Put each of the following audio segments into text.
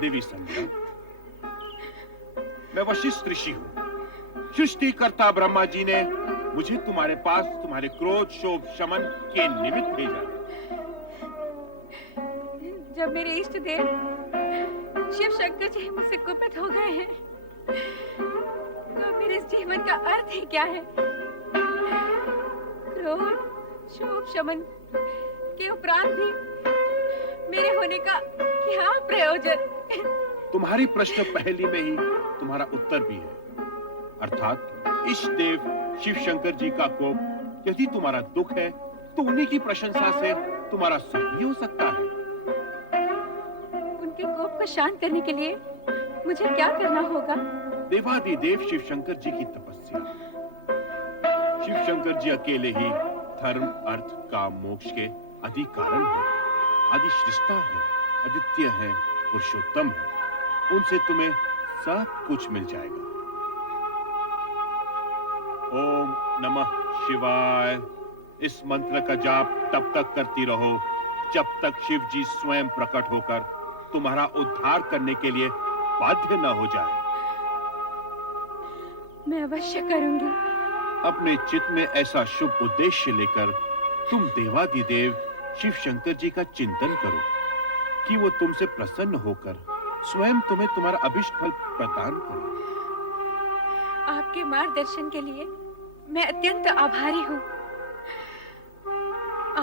देवी संध्या, मैं वशिष्ठ ऋषि हूँ। सृष्टिकर्ता ब्रह्मा जी ने मुझे तुम्हारे पास तुम्हारे क्रोध शोभ शमन के निमित्त भेजा। जब मेरे इष्ट देव शिव शंकर जी मुझसे कुपित हो गए हैं, तो मेरे इस जीवन का अर्थ ही क्या है? क्रोध शोभ शमन के उपरांत भी मेरे होने का क्या प्रयोजन? तुम्हारी प्रश्न पहली में ही तुम्हारा उत्तर भी है, अर्थात इष्ट देव शिव शंकर जी का कोप यदि तुम्हारा दुख है तो उन्हीं की प्रशंसा से तुम्हारा सुख भी हो सकता है। उनके कोप को शांत करने के लिए मुझे क्या करना होगा? देवादिदेव शिव शंकर जी की तपस्या। शिव शंकर जी अकेले ही धर्म अर्थ काम मोक्ष के आदि कारण है, आदि सृष्टा है, अद्वितीय है, पुरुषोत्तम है। उनसे तुम्हें सब कुछ मिल जाएगा। ओम नमः शिवाय इस मंत्र का जाप तब तक करती रहो जब तक शिव जी स्वयं प्रकट होकर तुम्हारा उद्धार करने के लिए बाध्य न हो जाए। मैं अवश्य करूंगी। अपने चित्त में ऐसा शुभ उद्देश्य लेकर तुम देवादिदेव शिव शंकर जी का चिंतन करो कि वो तुमसे प्रसन्न होकर स्वयं तुम्हें तुम्हारा अभिष्ट फल प्रदान करे। आपके मार्गदर्शन के लिए मैं अत्यंत आभारी हूँ।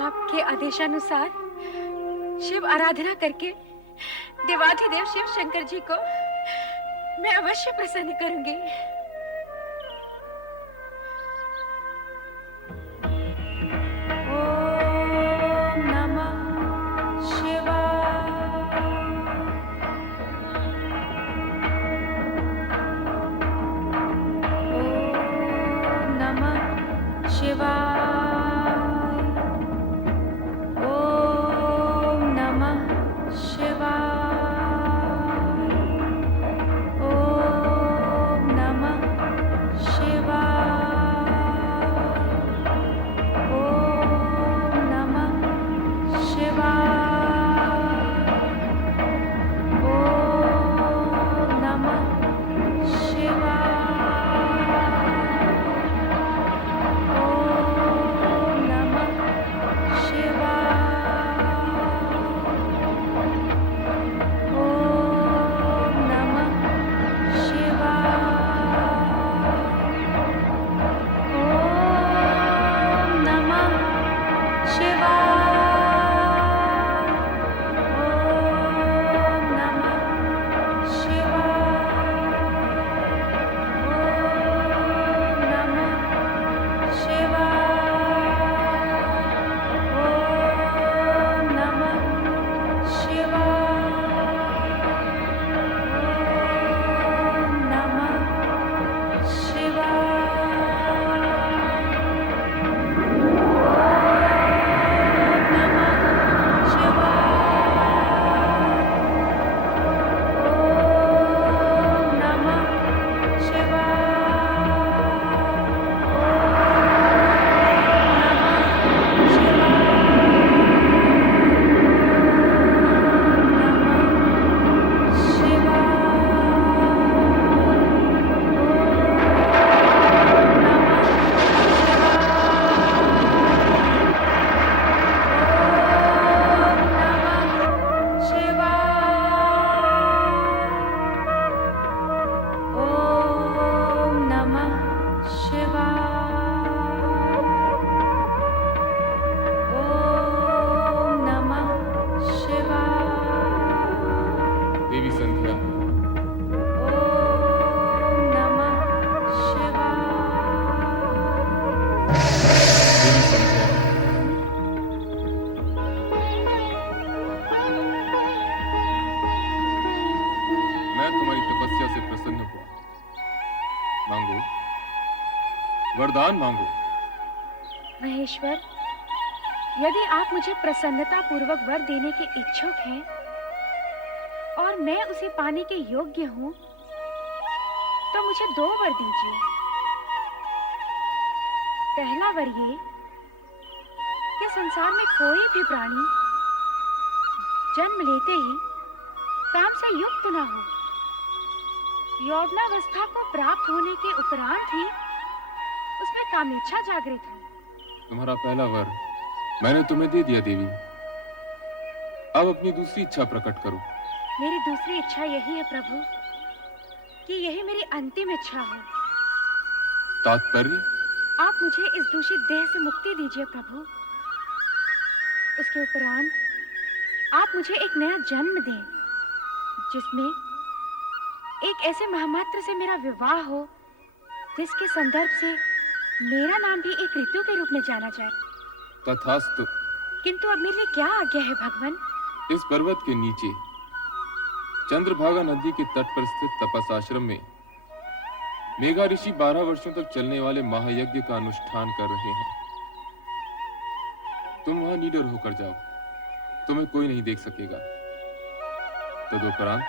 आपके आदेशानुसार शिव आराधना करके देवाधिदेव शिव शंकर जी को मैं अवश्य प्रसन्न करूंगी। ओम नमः शिवाय। ओम नमः शिवाय। वरदान मांगो। महेश्वर, यदि आप मुझे प्रसन्नता पूर्वक वर देने के इच्छुक हैं और मैं उसे पाने के योग्य हूँ, तो मुझे 2 वर दीजिए। पहला वर ये कि संसार में कोई भी प्राणी जन्म लेते ही काम से युक्त न हो। यौवनावस्था को प्राप्त होने के उपरांत ही उसमें कामेच्छा जागृत हो। तुम्हारा पहला वर मैंने तुम्हें दे दिया देवी। अब अपनी दूसरी इच्छा प्रकट करो। मेरी दूसरी इच्छा यही है प्रभु कि यही मेरी अंतिम इच्छा हो। तात्पर्य? आप मुझे इस दूषित देह से मुक्ति दीजिए प्रभु। उसके उपरांत आप मुझे एक नया जन्म दें, जिसमें एक ऐसे महामात्र से मेरा विवाह हो जिसके संदर्भ से मेरा नाम भी एक ऋतु के रूप में जाना जाए। तथास्तु। किंतु अब मेरे लिए क्या आज्ञा है भगवान? इस पर्वत के नीचे चंद्रभागा नदी के तट पर स्थित तपस आश्रम में मेघा ऋषि 12 वर्षों तक चलने वाले महायज्ञ का अनुष्ठान कर रहे हैं। तुम वहां निडर होकर जाओ, तुम्हें कोई नहीं देख सकेगा। तदुपरांत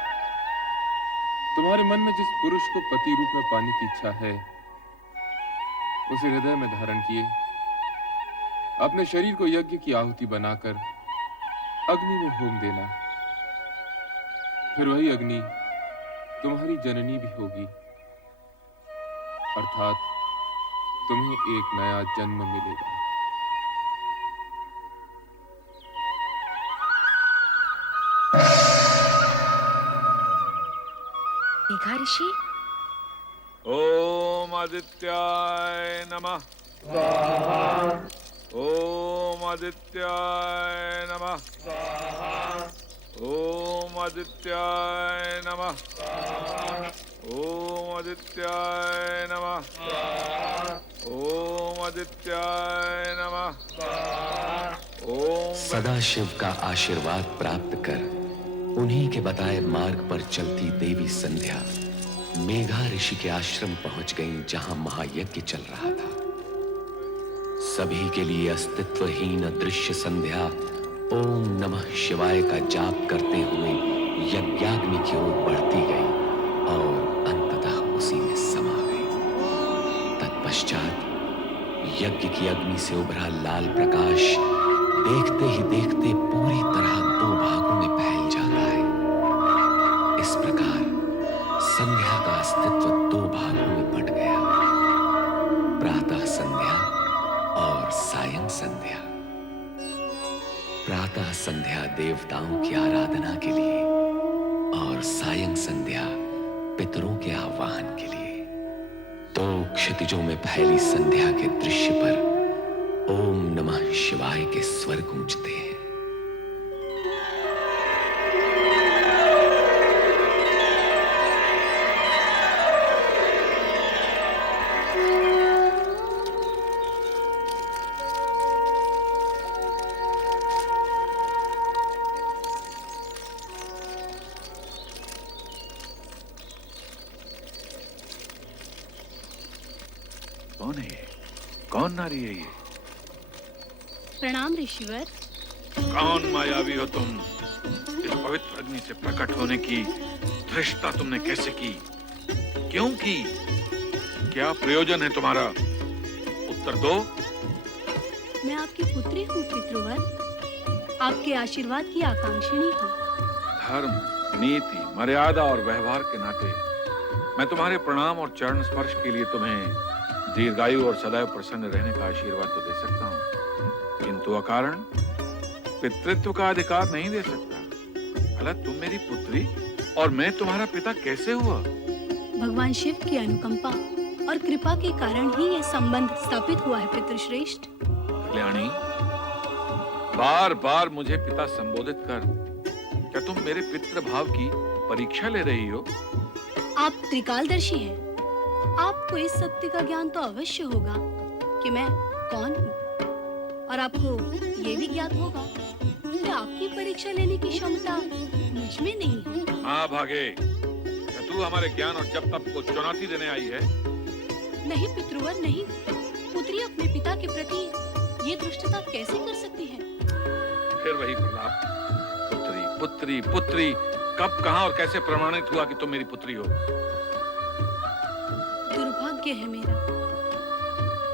तुम्हारे मन में जिस पुरुष को पति रूप में पाने की इच्छा है, उसे हृदय में धारण किए अपने शरीर को यज्ञ की आहुति बनाकर अग्नि में होम देना। फिर वही अग्नि तुम्हारी जननी भी होगी, अर्थात तुम्हें एक नया जन्म मिलेगा। मेघा ऋषि, ओम आदित्याय नमः। ओम आदित्याय नमः। ओम आदित्याय नमः। ओम आदित्याय नमः। ओम आदित्याय नमः। ओम सदाशिव का आशीर्वाद प्राप्त कर उन्हीं के बताए मार्ग पर चलती देवी संध्या मेघा ऋषि के आश्रम पहुंच गईं, जहां महायज्ञ चल रहा था। सभी के लिए अस्तित्वहीन अदृश्य संध्या ओम नमः शिवाय का जाप करते हुए यज्ञाग्नि की ओर बढ़ती गई और अंततः उसी में समा गई। तत्पश्चात यज्ञ की अग्नि से उभरा लाल प्रकाश देखते ही देखते पूरी तरह 2 भागों में फैल जाता है। इस प्रकार संध्या का अस्तित्व 2 भागों में बंट गया, प्रातः संध्या और सायं संध्या। प्रातः संध्या देवताओं की आराधना के लिए और सायं संध्या पितरों के आह्वान के लिए। 2 क्षितिजों में फैली संध्या के दृश्य पर ओम नमः शिवाय के स्वर गूंजते हैं। कौन है ये? कौन नारी है ये? प्रणाम ऋषिवर। कौन मायावी हो तुम? इस पवित्र अग्नि से प्रकट होने की धृष्टता तुमने कैसे की? क्यों की? क्या प्रयोजन है तुम्हारा? उत्तर दो। मैं आपकी पुत्री हूँ पितृवर, आपके आशीर्वाद की आकांक्षिणी हूँ। धर्म, नीति, मर्यादा और व्यवहार के नाते मैं तुम्हारे प्रणाम और चरण स्पर्श के लिए तुम्हें दीर्घायु और सदैव प्रसन्न रहने का आशीर्वाद तो दे सकता हूँ, किंतु अकारण पितृत्व का अधिकार नहीं दे सकता। भला तुम मेरी पुत्री और मैं तुम्हारा पिता कैसे हुआ? भगवान शिव की अनुकंपा और कृपा के कारण ही यह संबंध स्थापित हुआ है पितृश्रेष्ठ। कल्याणी, बार बार मुझे पिता संबोधित कर क्या तुम मेरे पितृ भाव की परीक्षा ले रही हो? आप त्रिकालदर्शी हैं। आपको इस सत्य का ज्ञान तो अवश्य होगा कि मैं कौन हूँ, और आपको ये भी ज्ञात होगा कि आपकी परीक्षा लेने की क्षमता मुझ में नहीं है। हाँ भागे, क्या तू हमारे ज्ञान और जप तप को चुनौती देने आई है? नहीं पितृवर, नहीं। पुत्री अपने पिता के प्रति ये दुष्टता कैसे कर सकती है? फिर वही प्रलाप, पुत्री पुत्री पुत्री। कब, कहाँ और कैसे प्रमाणित हुआ कि तुम मेरी पुत्री हो? दुर्भाग्य है मेरा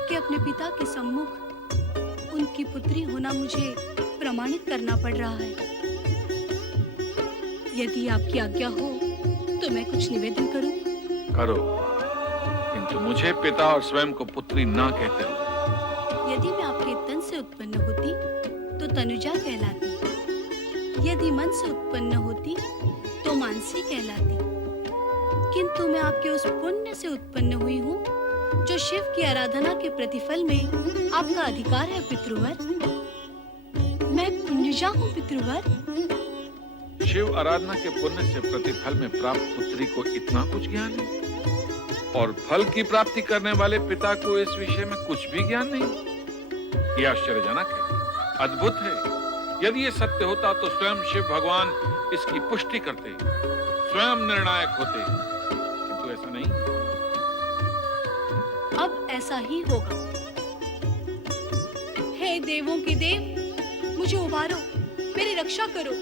कि अपने पिता के सम्मुख उनकी पुत्री होना मुझे प्रमाणित करना पड़ रहा है। यदि आपकी आज्ञा हो तो मैं कुछ निवेदन करूं। करो, किंतु मुझे पिता और स्वयं को पुत्री ना कहते हो। यदि मैं आपके तन से उत्पन्न होती तो तनुजा कहलाती, यदि मन से उत्पन्न होती तो मानसी कहलाती, किंतु मैं आपके उस पुण्य से उत्पन्न हुई हूँ जो शिव की आराधना के प्रतिफल में आपका अधिकार है पितृवर। मैं पुण्यजा हूँ पितृवर। शिव आराधना के पुण्य से प्रतिफल में प्राप्त पुत्री को इतना कुछ ज्ञान है, और फल की प्राप्ति करने वाले पिता को इस विषय में कुछ भी ज्ञान नहीं। यह आश्चर्यजनक है, अद्भुत है। यदि ये सत्य होता तो स्वयं शिव भगवान इसकी पुष्टि करते, स्वयं निर्णायक होते, किंतु ऐसा नहीं। अब ऐसा ही होगा। हे देवों के देव, मुझे उबारो, मेरी रक्षा करो।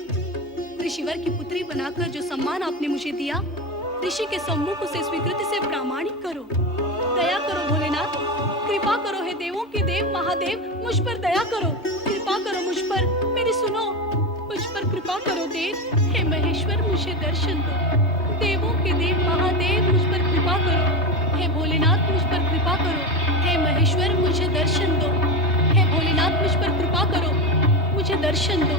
ऋषिवर की पुत्री बनाकर जो सम्मान आपने मुझे दिया, ऋषि के सम्मुख उसे स्वीकृति से प्रामाणिक करो। दया करो भोलेनाथ, कृपा करो। हे देवों के देव महादेव, मुझ पर दया करो, कृपा करो मुझ पर, मेरी सुनो, मुझ पर कृपा करो देव। हे महेश्वर, मुझे दर्शन दो। देवों के देव महादेव, मुझ पर कृपा करो। हे भोलेनाथ, मुझ पर कृपा करो। हे महेश्वर, मुझे दर्शन दो। हे भोलेनाथ, मुझ पर कृपा करो, मुझे दर्शन दो।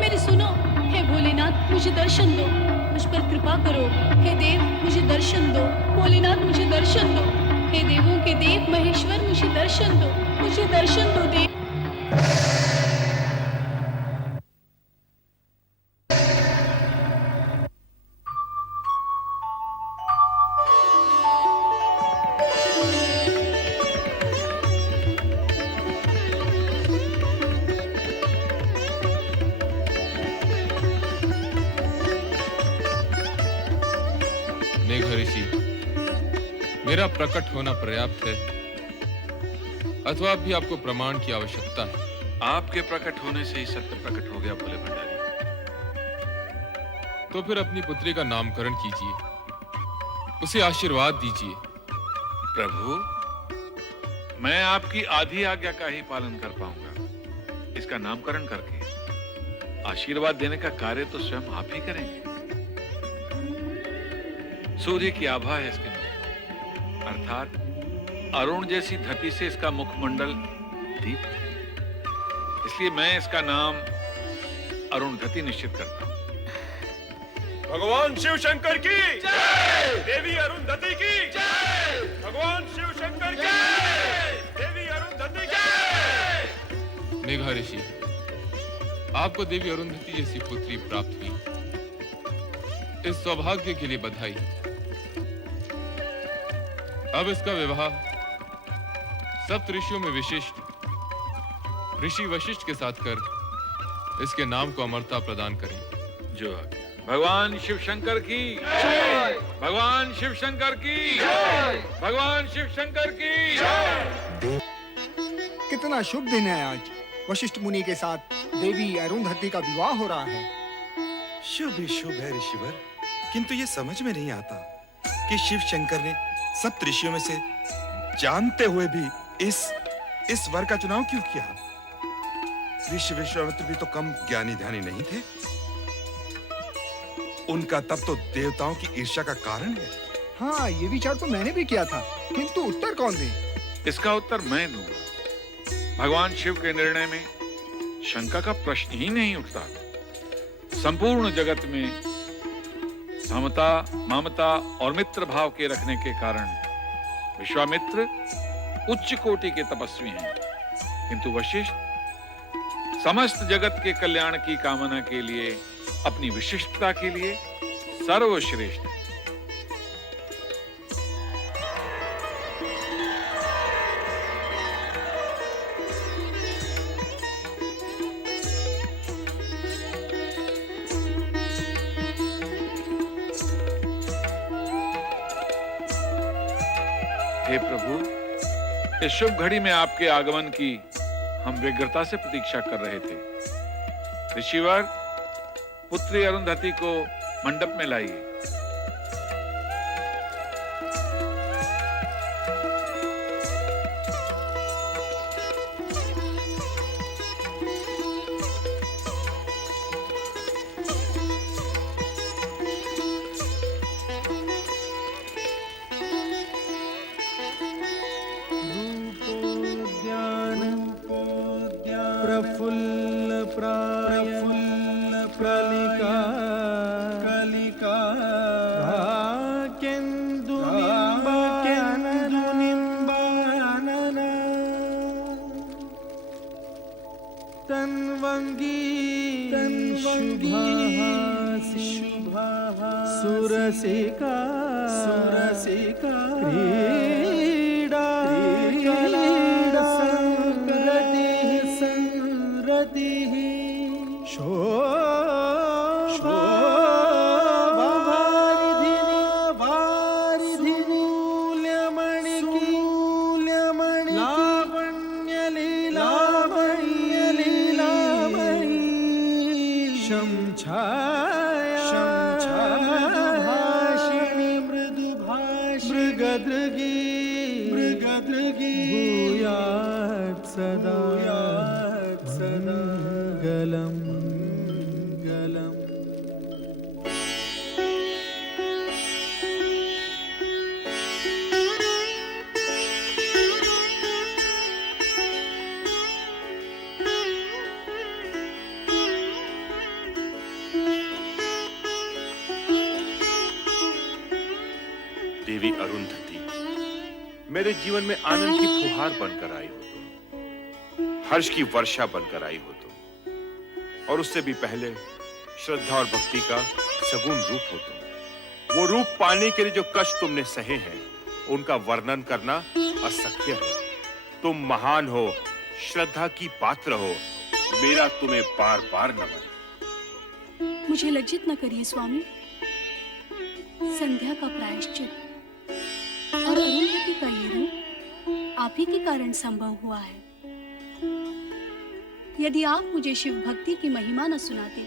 मेरी सुनो, हे भोलेनाथ, मुझे दर्शन दो, मुझ पर कृपा करो। हे देव, मुझे दर्शन दो। भोलेनाथ, मुझे दर्शन दो। हे देवों के देव महेश्वर, मुझे दर्शन दो, मुझे दर्शन दो देव। मेघ ऋषि, मेरा प्रकट होना पर्याप्त है अथवा भी आपको प्रमाण की आवश्यकता है? आपके प्रकट होने से ही सत्य प्रकट हो गया भोले भंडारी। तो फिर अपनी पुत्री का नामकरण कीजिए, उसे आशीर्वाद दीजिए। प्रभु, मैं आपकी आधी आज्ञा का ही पालन कर पाऊंगा। इसका नामकरण करके आशीर्वाद देने का कार्य तो स्वयं आप ही करेंगे। सूर्य की आभा है इसके मुख, अर्थात अरुण जैसी धरती से इसका मुखमंडल दीप्त है। इसलिए मैं इसका नाम अरुणधति निश्चित करता हूं। भगवान शिव शंकर की जय, देवी अरुणधति की जय, भगवान शिव शंकर की जय, देवी अरुणधति की जय। मेघ ऋषि, आपको देवी अरुंधति जैसी पुत्री प्राप्त हुई, इस सौभाग्य के लिए बधाई। अब इसका विवाह सप्त ऋषियों में विशिष्ट ऋषि वशिष्ठ के साथ कर इसके नाम को अमरता प्रदान करें। जो भगवान शिव शंकर की जय, भगवान शिव शंकर की जय, भगवान शिव शंकर की जय। कितना शुभ दिन है आज। वशिष्ठ मुनि के साथ देवी अरुंधति का विवाह हो रहा है। शुभ ही शुभ है ऋषिवर, किंतु ये समझ में नहीं आता कि शिव शंकर ने सप्त ऋषियों में से जानते हुए भी इस वर का चुनाव क्यों किया? ऋषि विश्वामित्र भी तो कम ज्ञानी ध्यानी नहीं थे। उनका तप तो देवताओं की ईर्ष्या का कारण है। हाँ, ये विचार तो मैंने भी किया था, किंतु उत्तर कौन दे? इसका उत्तर मैं दूंगा। भगवान शिव के निर्णय में शंका का प्रश्न ही नहीं उठता। संपूर्ण जगत में समता, ममता और मित्र भाव के रखने के कारण विश्वामित्र उच्च कोटि के तपस्वी हैं, किंतु वशिष्ठ समस्त जगत के कल्याण की कामना के लिए, अपनी विशिष्टता के लिए सर्वश्रेष्ठ है। हे प्रभु, इस शुभ घड़ी में आपके आगमन की हम व्यग्रता से प्रतीक्षा कर रहे थे। ऋषिवर, पुत्री अरुंधति को मंडप में लाइए। सुरसिका क्रीडा संरतिः शोभावारिधिनि मूल्यमणि लावण्यलीलामयी शंछाभाषिणी मृगदृगी भूयात् सदा गलम देवी अरुंधति, मेरे जीवन में आनंद की फुहार बनकर आई हो तुम, हर्ष की वर्षा बनकर आई हो तुम, और उससे भी पहले श्रद्धा और भक्ति का सगुण रूप हो तुम। वो रूप पाने के लिए जो कष्ट तुमने सहे हैं, उनका वर्णन करना असख्य है। तुम महान हो, श्रद्धा की पात्र हो, मेरा तुम्हें बार बार नमन। मुझे लज्जित न करिए स्वामी। संध्या का प्रायश्चित और अरुंधति का ये रूप आप ही के कारण संभव हुआ है। यदि आप मुझे शिव भक्ति की महिमा न सुनाते,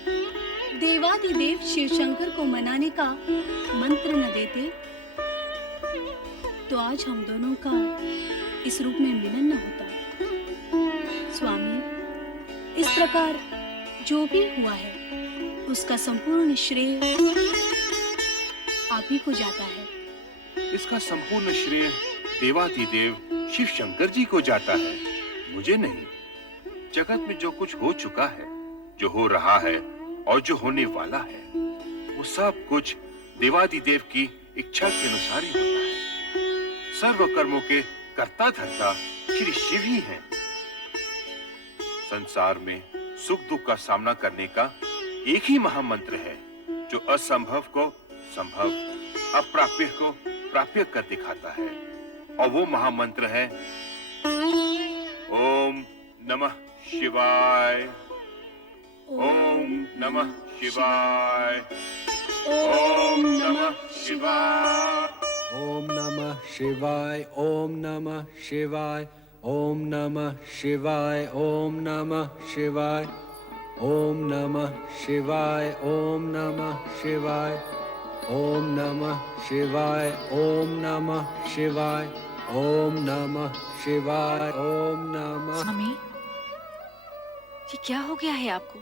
देवादिदेव शिव शंकर को मनाने का मंत्र न देते, तो आज हम दोनों का इस रूप में मिलन न होता। स्वामी, इस प्रकार जो भी हुआ है, उसका संपूर्ण श्रेय आप ही को जाता है। इसका संपूर्ण श्रेय देवादिदेव शिव शंकर जी को जाता है, मुझे नहीं। जगत में जो कुछ हो चुका है, जो हो रहा है और जो होने वाला है, वो सब कुछ देवादिदेव की इच्छा के अनुसार ही होता है। सर्व कर्मों के कर्ता धर्ता श्री शिव ही हैं। संसार में सुख दुख का सामना करने का एक ही महामंत्र है, जो असंभव को संभव, अप्राप्य को प्राप्य कर दिखाता है, और वो महामंत्र है ओम नमः शिवाय। ओम नमः शिवाय। ओम नमः शिवाय। ओम नमः शिवाय। ओम नमः शिवाय। ओम नमः शिवाय। ओम नमः शिवाय। ओम नमः शिवाय। ओम नमः शिवाय। ओम नमः शिवाय। ओम नमः शिवाय। ओम नमः शिवाय। ओम नमः। स्वामी, ये क्या हो गया है आपको?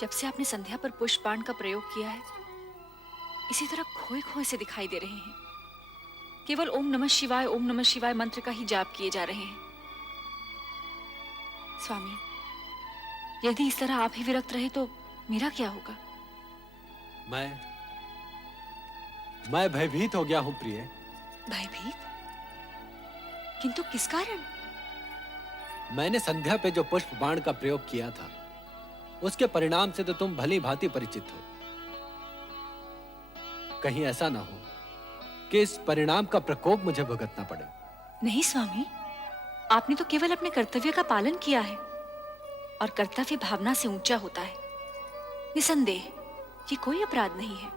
जब से आपने संध्या पर पुष्प बाण का प्रयोग किया है, इसी तरह खोए खोए से दिखाई दे रहे हैं। केवल ओम नमः शिवाय मंत्र का ही जाप किए जा रहे हैं। स्वामी, यदि इस तरह आप ही विरक्त रहे तो मेरा क्या होगा? मैं भयभीत हो गया हूं प्रिय। भयभीत? किंतु किस कारण? मैंने संध्या पे जो पुष्प बाण का प्रयोग किया था, उसके परिणाम से तो तुम भली भांति परिचित हो। कहीं ऐसा ना हो कि इस परिणाम का प्रकोप मुझे भुगतना पड़े। नहीं स्वामी, आपने तो केवल अपने कर्तव्य का पालन किया है, और कर्तव्य भावना से ऊंचा होता है। निसंदेह ये कोई अपराध नहीं है।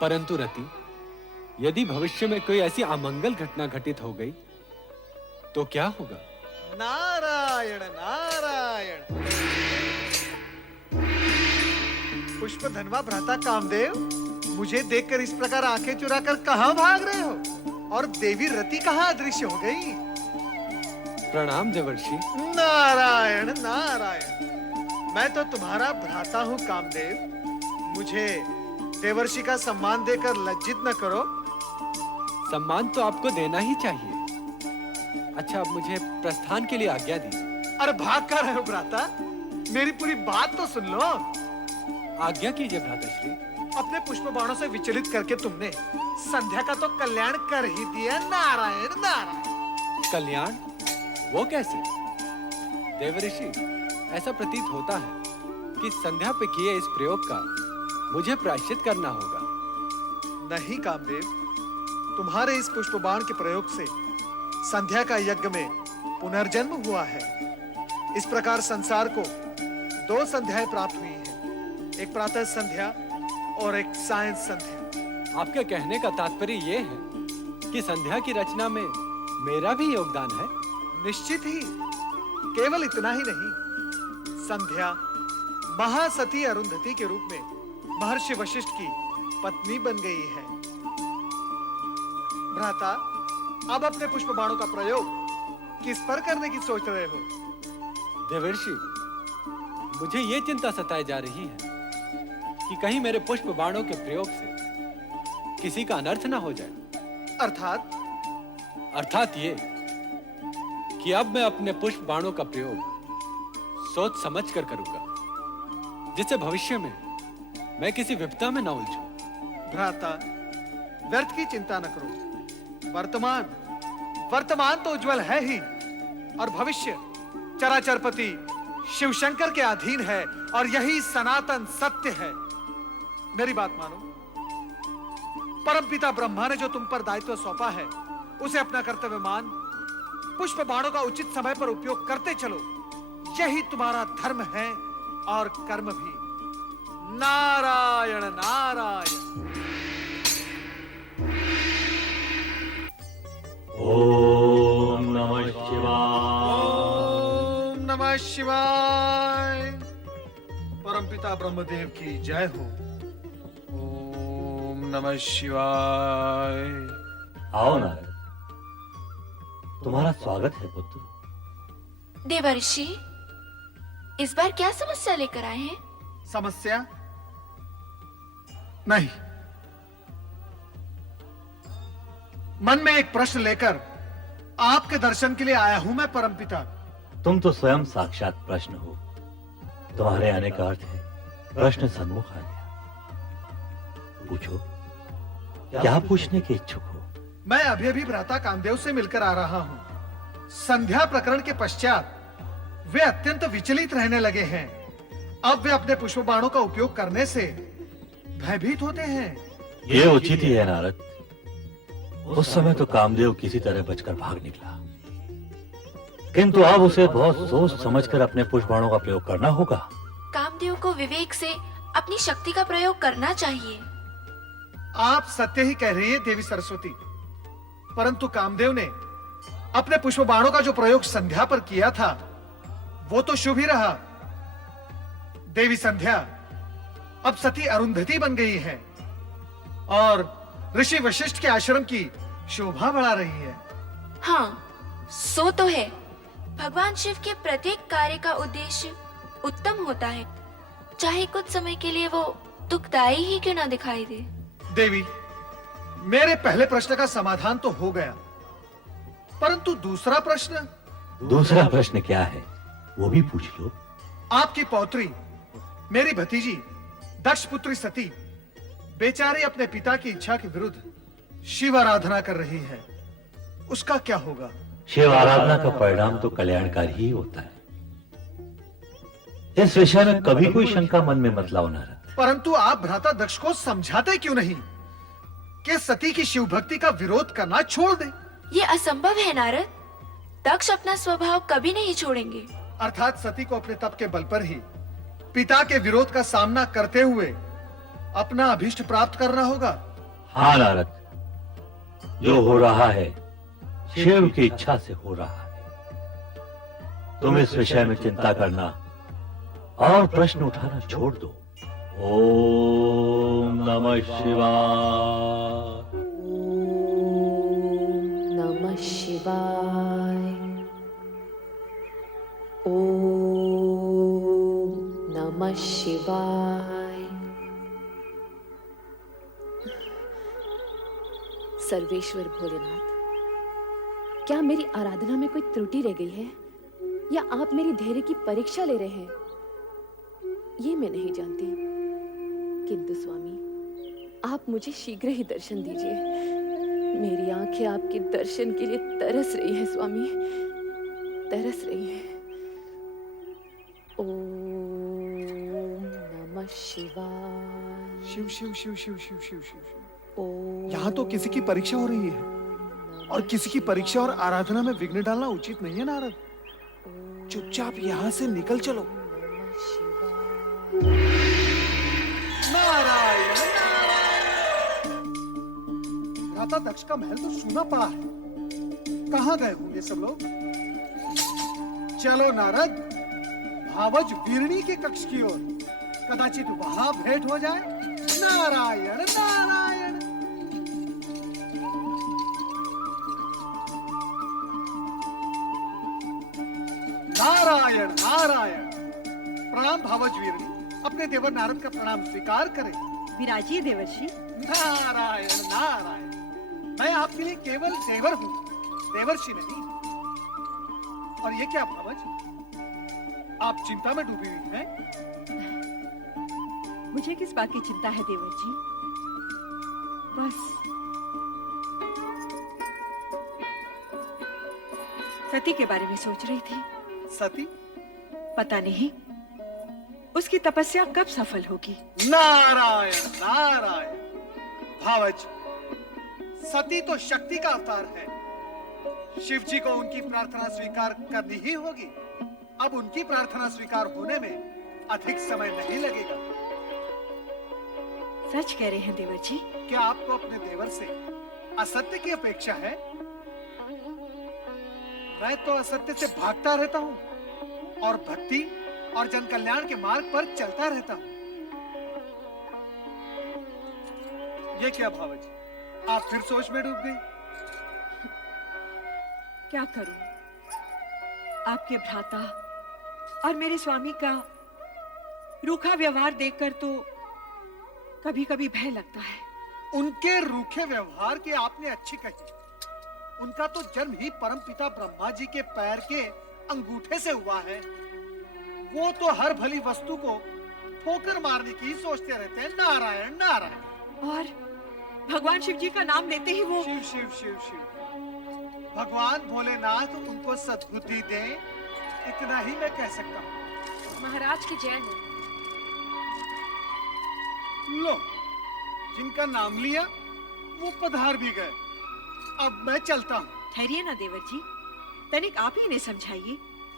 परंतु रति, यदि भविष्य में कोई ऐसी अमंगल घटना घटित हो गई तो क्या होगा? नारायण नारायण। पुष्पधनवा भ्राता कामदेव, मुझे देखकर इस प्रकार आंखें चुराकर कहां भाग रहे हो? और देवी रति कहां अदृश्य हो गई? प्रणाम देवर्षि। नारायण नारायण। मैं तो तुम्हारा भ्राता हूँ कामदेव। मुझे देवर्षि का सम्मान देकर लज्जित न करो। सम्मान तो आपको देना ही चाहिए। अच्छा, अब मुझे प्रस्थान के लिए आज्ञा दीजिए। अरे भाग कर रहे हो भ्राता? मेरी पूरी बात तो सुन लो। आज्ञा कीजिए भ्राताश्री। अपने पुष्प बाणों से विचलित करके तुमने संध्या का तो कल्याण कर ही दिया। नारायण नारायण। कल्याण? वो कैसे? देवर्षि, ऐसा प्रतीत होता है कि संध्या पे किए इस प्रयोग का मुझे प्रायश्चित करना होगा। नहीं कामदेव, तुम्हारे इस पुष्प बाण के प्रयोग से संध्या का यज्ञ में पुनर्जन्म हुआ है। इस प्रकार संसार को 2 संध्याएं प्राप्त हुई हैं, एक प्रातः संध्या और एक सायं संध्या। आपके कहने का तात्पर्य ये है कि संध्या की रचना में मेरा भी योगदान है? निश्चित ही। केवल इतना ही नहीं, संध्या महासती अरुंधति के रूप में महर्षि वशिष्ठ की पत्नी बन गई है। भ्राता, अब अपने पुष्प बाणों का प्रयोग किस पर करने की सोच रहे हो? देवर्षि, मुझे ये चिंता सताए जा रही है कि कहीं मेरे पुष्प बाणों के प्रयोग से किसी का अनर्थ ना हो जाए। अर्थात ये कि अब मैं अपने पुष्प बाणों का प्रयोग सोच समझ कर करूंगा, जिससे भविष्य में मैं किसी विपदा में न उलझूं। भ्राता, व्यर्थ की चिंता न करो। वर्तमान तो उज्जवल है ही, और भविष्य चराचरपति शिवशंकर के अधीन है, और यही सनातन सत्य है। मेरी बात मानो। परमपिता ब्रह्मा ने जो तुम पर दायित्व सौंपा है, उसे अपना कर्तव्य मान पुष्प बाणों का उचित समय पर उपयोग करते चलो। यही तुम्हारा धर्म है और कर्म भी। नारायण नारायण। ओम नमः शिवाय। ओम नमः शिवाय। परमपिता ब्रह्मदेव की जय हो। ओम नमः शिवाय। आओ नारद, तुम्हारा स्वागत है पुत्र। देवर्षि, इस बार क्या समस्या लेकर आए हैं? समस्या नहीं, मन में एक प्रश्न लेकर आपके दर्शन के लिए आया हूं मैं परमपिता। तुम तो स्वयं साक्षात प्रश्न हो। तुम्हारे आने का अर्थ है प्रश्न सन्मुख आ गया। पूछो, क्या पूछने के इच्छुक हो? मैं अभी भ्राता कामदेव से मिलकर आ रहा हूं। संध्या प्रकरण के पश्चात वे अत्यंत विचलित रहने लगे हैं। अब वे अपने पुष्प बाणों का उपयोग करने से भयभीत होते हैं। ये उचित ही है नारद। उस समय तो कामदेव किसी तरह बचकर भाग निकला, किंतु अब उसे बहुत सोच समझकर अपने पुष्प बाणों का प्रयोग करना होगा। कामदेव को विवेक से अपनी शक्ति का प्रयोग करना चाहिए। आप सत्य ही कह रही हैं देवी सरस्वती, परंतु कामदेव ने अपने पुष्प बाणों का जो प्रयोग संध्या पर किया था, वो तो शुभ ही रहा। देवी संध्या अब सती अरुंधति बन गई है और ऋषि वशिष्ठ के आश्रम की शोभा बढ़ा रही है। हाँ, सो तो है। भगवान शिव के प्रत्येक कार्य का उद्देश्य उत्तम होता है, चाहे कुछ समय के लिए वो दुखदायी ही क्यों ना दिखाई दे। देवी, मेरे पहले प्रश्न का समाधान तो हो गया, परंतु दूसरा प्रश्न क्या है, वो भी पूछ लो। आपकी पौत्री, मेरी भतीजी दक्ष पुत्री सती बेचारी अपने पिता की इच्छा के विरुद्ध शिव आराधना कर रही है। उसका क्या होगा? शिव आराधना का परिणाम तो कल्याणकारी ही होता है। इस विषय में कभी कोई शंका मन में मत लाओ नारद। परंतु आप भ्राता दक्ष को समझाते क्यों नहीं कि सती की शिव भक्ति का विरोध करना छोड़ दे? ये असंभव है नारद। दक्ष अपना स्वभाव कभी नहीं छोड़ेंगे। अर्थात सती को अपने तप के बल पर ही पिता के विरोध का सामना करते हुए अपना अभीष्ट प्राप्त करना होगा। हाँ नारद, जो हो रहा है शिव की इच्छा से हो रहा है। तुम इस विषय में चिंता करना और प्रश्न उठाना छोड़ दो। ओम नमः शिवाय। नमः शिवाय। ओम नमः शिवाय। सर्वेश्वर भोलेनाथ, क्या मेरी आराधना में कोई त्रुटि रह गई है या आप मेरी धैर्य की परीक्षा ले रहे हैं? ये मैं नहीं जानती, किंतु स्वामी आप मुझे शीघ्र ही दर्शन दीजिए। मेरी आंखें आपके दर्शन के लिए तरस रही हैं स्वामी, तरस रही हैं। ओम नमः शिवाय। शिव शिव शिव शिव शिव शिव शिव शिव। ओम यहाँ तो किसी की परीक्षा हो रही है और किसी की परीक्षा और आराधना में विघ्न डालना उचित नहीं है नारद। चुपचाप यहाँ से निकल चलो। नमः शिवाय। नारायण नारायण। भ्राता दक्ष का महल तो सूना पड़ा है, कहाँ गए होंगे सब लोग? चलो नारद, भावज वीरणी के कक्ष की ओर, कदाचित वहां भेंट हो जाए। नारायण नारायण। नारायण नारायण। प्रणाम भावज वीरणी, अपने देवर नारद का प्रणाम स्वीकार करें। विराजिए देवर्षि। नारायण नारायण। मैं आपके लिए केवल देवर हूँ, देवर्षि नहीं। और ये क्या भावज, आप चिंता में डूबी हुई हैं? मुझे किस बात की चिंता है देवर जी? बस सती के बारे में सोच रही थी। सती? पता नहीं उसकी तपस्या कब सफल होगी। नारायण नारायण। भावज, सती तो शक्ति का अवतार है। शिव जी को उनकी प्रार्थना स्वीकार करनी ही होगी। अब उनकी प्रार्थना स्वीकार होने में अधिक समय नहीं लगेगा। सच कह रहे हैं देवर जी। क्या आपको अपने देवर से असत्य की अपेक्षा है? मैं तो असत्य से भागता रहता हूँ और भक्ति और जन कल्याण के मार्ग पर चलता रहता हूँ। ये क्या भावज, आप फिर सोच में डूब गई? क्या करूं? आपके भ्राता और मेरे स्वामी का रूखा व्यवहार देखकर तो कभी कभी भय लगता है। उनके रूखे व्यवहार की आपने अच्छी कही। उनका तो जन्म ही परमपिता ब्रह्मा जी के पैर के अंगूठे से हुआ है। वो तो हर भली वस्तु को ठोकर मारने की सोचते रहते हैं। नारायण नारायण। और भगवान शिव जी का नाम लेते ही वो शिव शिव शिव शिव। भगवान भोलेनाथ उनको सद्बुद्धि दे, इतना ही मैं कह सकता हूँ। महाराज की जय हो। लो, जिनका नाम लिया वो पधार भी गए। अब मैं चलता हूँ। ठहरिए ना देवर जी, तनिक आप ही इन्हें समझाइए।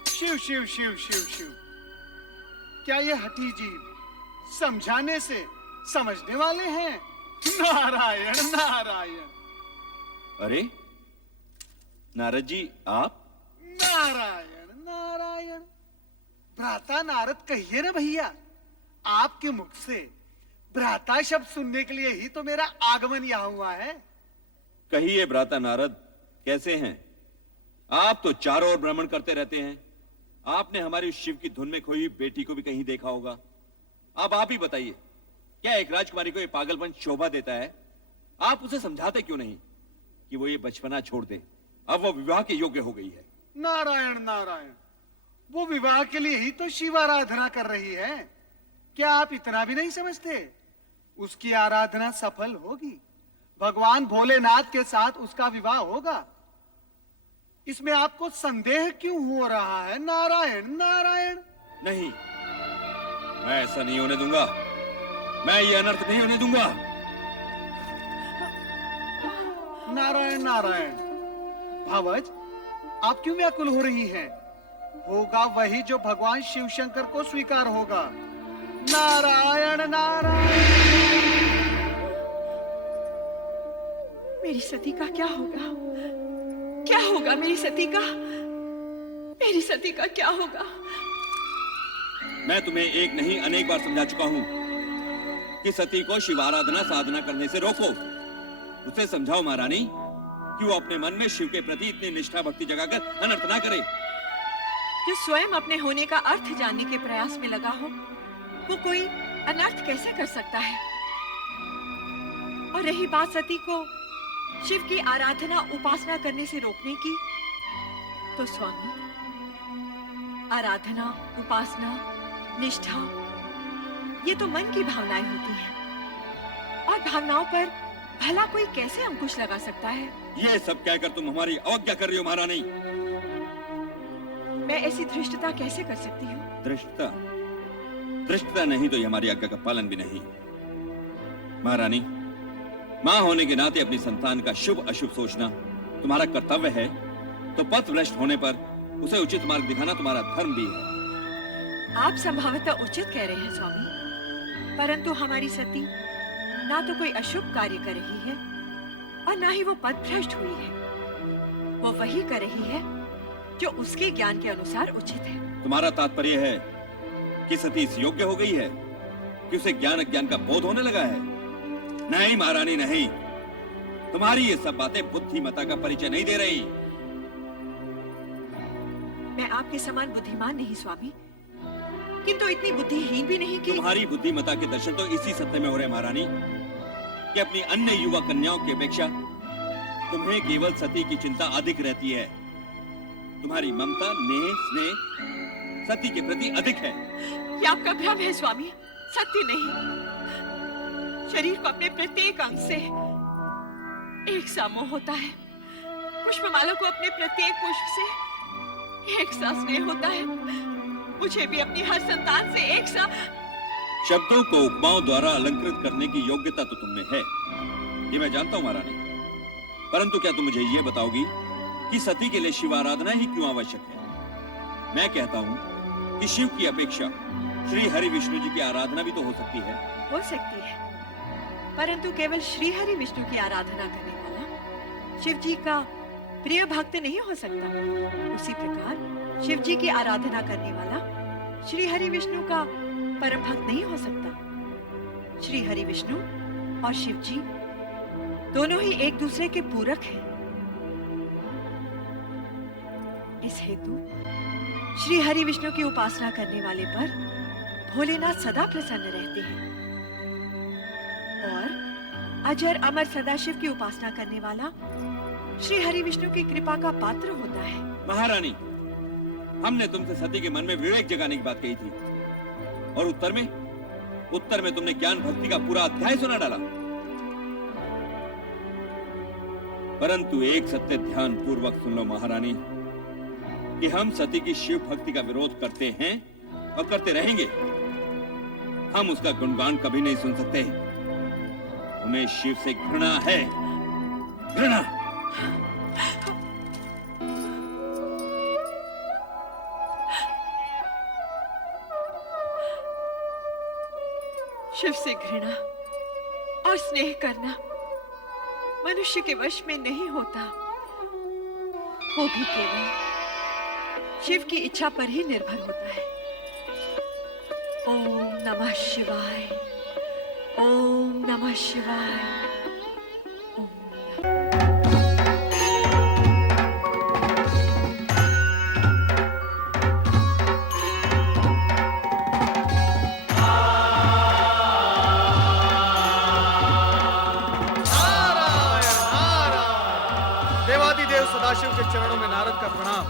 शिव शिव शिव शिव शिव। क्या ये हठी जीव समझाने से समझने वाले हैं? नारायण नारायण। अरे नारद जी, आप? नारायण नारायण। भ्राता नारद कहिए ना भैया। आपके मुख से भ्राता शब्द सुनने के लिए ही तो मेरा आगमन यहाँ हुआ है। कहिए भ्राता नारद, कैसे हैं आप? तो चारों ओर भ्रमण करते रहते हैं। आपने हमारी शिव की धुन में खोई हुई बेटी को भी कहीं देखा होगा। अब आप ही बताइए, क्या एक राजकुमारी को ये पागलपन शोभा देता है? आप उसे समझाते क्यों नहीं कि वो ये बचपना छोड़ दे? अब वो विवाह के योग्य हो गई है। नारायण नारायण। वो विवाह के लिए ही तो शिव आराधना कर रही है। क्या आप इतना भी नहीं समझते? उसकी आराधना सफल होगी। भगवान भोलेनाथ के साथ उसका विवाह होगा। इसमें आपको संदेह क्यों हो रहा है? नारायण नारायण। नहीं, मैं ऐसा नहीं होने दूंगा। मैं ये अनर्थ नहीं होने दूंगा। नारायण नारायण। भावज, आप क्यों व्याकुल हो रही हैं? होगा वही जो भगवान शिव शंकर को स्वीकार होगा। नारायण नारायण। मेरी सती का क्या होगा? क्या होगा मेरी सती का? मेरी सती का क्या होगा? मैं तुम्हें एक नहीं अनेक बार समझा चुका हूं कि सती को शिवाराधना साधना करने से रोको। उसे समझाओ महारानी कि वो अपने मन में शिव के प्रति इतनी निष्ठा भक्ति जगाकर अनर्थ ना करे। जो स्वयं अपने होने का अर्थ जानने के प्रयास में लगा हो, वो कोई अनर्थ कैसे कर सकता है? और रही बात सती को शिव की आराधना उपासना करने से रोकने की, तो स्वामी, आराधना उपासना निष्ठा ये तो मन की भावनाएं होती हैं, और भावनाओं पर भला कोई कैसे अंकुश लगा सकता है? ये सब कहकर तुम हमारी अवज्ञा कर रही हो महारानी। मैं ऐसी धृष्टता कैसे कर सकती हूँ? धृष्टता? दृष्टता नहीं तो ये हमारी आज्ञा का पालन भी नहीं। महारानी, मां होने के नाते अपनी संतान का शुभ अशुभ सोचना तुम्हारा कर्तव्य है, तो पथ भ्रष्ट होने पर उसे उचित मार्ग दिखाना तुम्हारा धर्म भी है। आप संभवतः उचित कह रहे हैं स्वामी, परंतु हमारी सती ना तो कोई अशुभ कार्य कर रही है और ना ही वो पथभ्रष्ट हुई है। वो वही कर रही है जो उसके ज्ञान के अनुसार उचित है। तुम्हारा तात्पर्य है कि सती इस योग्य हो गई है कि उसे ज्ञान अज्ञान का बोध होने लगा है? नहीं महारानी, नहीं। तुम्हारी ये सब बातें बुद्धिमता का परिचय नहीं दे रही। मैं आपके समान बुद्धिमान नहीं स्वामी, किंतु इतनी बुद्धिहीन भी नहीं कि तुम्हारी बुद्धिमता के दर्शन तो इसी सत्य में हो रहे महारानी कि अपनी अन्य युवा कन्याओं की अपेक्षा तुम्हें केवल सती की चिंता अधिक रहती है। तुम्हारी ममता, नेह, स्नेह सती के प्रति अधिक है। ये आपका भ्रम है स्वामी, सत्य नहीं। शरीर को अपने प्रत्येक अंग से एक सा मोह होता है। पुष्पमाला को अपने प्रत्येक पुष्प से एक सा स्नेह होता है। मुझे भी अपनी हर संतान से एक सा। शब्दों को उपमाओं द्वारा अलंकृत करने की योग्यता तो तुमने है, ये मैं जानता हूँ महारानी, परंतु क्या तुम मुझे ये बताओगी कि सती के लिए शिव आराधना ही क्यों आवश्यक है? मैं कहता हूँ कि शिव की अपेक्षा श्री हरि विष्णु जी की आराधना भी तो हो सकती है। हो सकती है, परंतु केवल श्री हरि विष्णु की आराधना करने वाला शिव जी का प्रिय भक्त नहीं हो सकता। उसी प्रकार शिव जी की आराधना करने वाला श्री हरि विष्णु का परम भक्त नहीं हो सकता। श्री हरि विष्णु और शिव जी दोनों ही एक दूसरे के पूरक हैं। इस हेतु श्री हरि विष्णु की उपासना करने वाले पर भोलेनाथ सदा प्रसन्न रहते हैं और अजर अमर सदाशिव की उपासना करने वाला श्री हरि विष्णु की कृपा का पात्र होता है। महारानी, हमने तुमसे सती के मन में विवेक जगाने की बात कही थी और उत्तर में तुमने ज्ञान भक्ति का पूरा अध्याय सुना डाला। परंतु एक सत्य ध्यान पूर्वक सुन लो महारानी कि हम सती की शिव भक्ति का विरोध करते हैं और करते रहेंगे। हम उसका गुणगान कभी नहीं सुन सकते। हमें शिव से घृणा है, घृणा। शिव से घृणा और स्नेह करना मनुष्य के वश में नहीं होता। वो भी केवल शिव की इच्छा पर ही निर्भर होता है। ओम नमः शिवाय, ओम नमः शिवाय। देवादिदेव सदाशिव के चरणों में नारद का प्रणाम।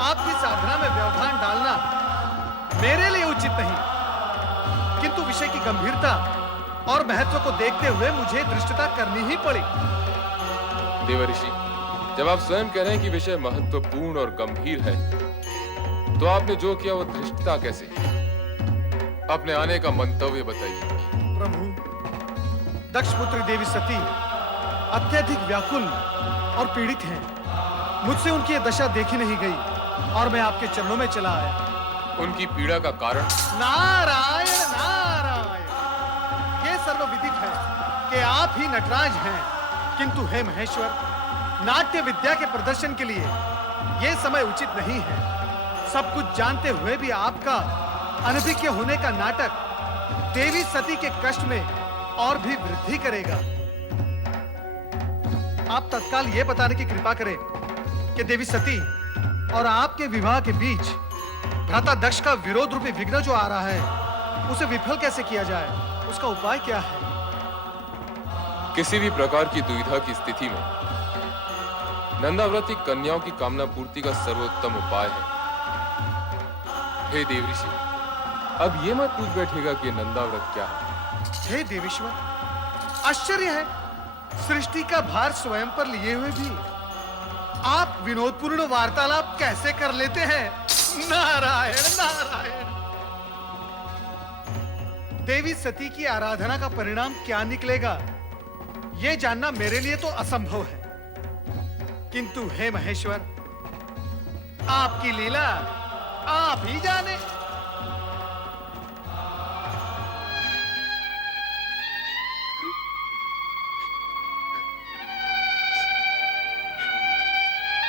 आपकी साधना में व्यवधान डालना मेरे लिए उचित नहीं, किंतु विषय की गंभीरता और महत्व को देखते हुए मुझे दृष्टता करनी ही पड़ी। देवर्षि, जब आप स्वयं कह रहे हैं कि विषय महत्वपूर्ण और गंभीर है, तो आपने जो किया वो धृष्टता कैसे? अपने आने का मंतव्य बताइए। प्रभु, दक्षपुत्री देवी सती अत्यधिक व्याकुल और पीड़ित हैं। मुझसे उनकी यह दशा देखी नहीं गई और मैं आपके चरणों में चला आया। उनकी पीड़ा का कारण? नारायण नारायण, ये सर्वविदित है कि आप ही नटराज हैं, किंतु हे महेश्वर, नाट्य विद्या के प्रदर्शन के लिए ये समय उचित नहीं है। सब कुछ जानते हुए भी आपका अनभिज्ञ होने का नाटक देवी सती के कष्ट में और भी वृद्धि करेगा। आप तत्काल ये बताने की कृपा करें कि देवी सती और आपके विवाह के बीच भ्राता दक्ष का विरोध रूपी विघ्न जो आ रहा है, उसे विफल कैसे किया जाए? उसका उपाय क्या है? किसी भी प्रकार की दुविधा की स्थिति में नंदाव्रती कन्याओं की कामना पूर्ति का सर्वोत्तम उपाय है। हे देवऋषि, अब ये मत पूछ बैठेगा कि नंदाव्रत क्या है। हे देवेश्वर, आश्चर्य है, सृष्टि का भार स्वयं पर लिए हुए भी आप विनोदपूर्ण वार्तालाप कैसे कर लेते हैं? नारायण नारायण। देवी सती की आराधना का परिणाम क्या निकलेगा, यह जानना मेरे लिए तो असंभव है। किंतु हे महेश्वर, आपकी लीला आप ही जाने।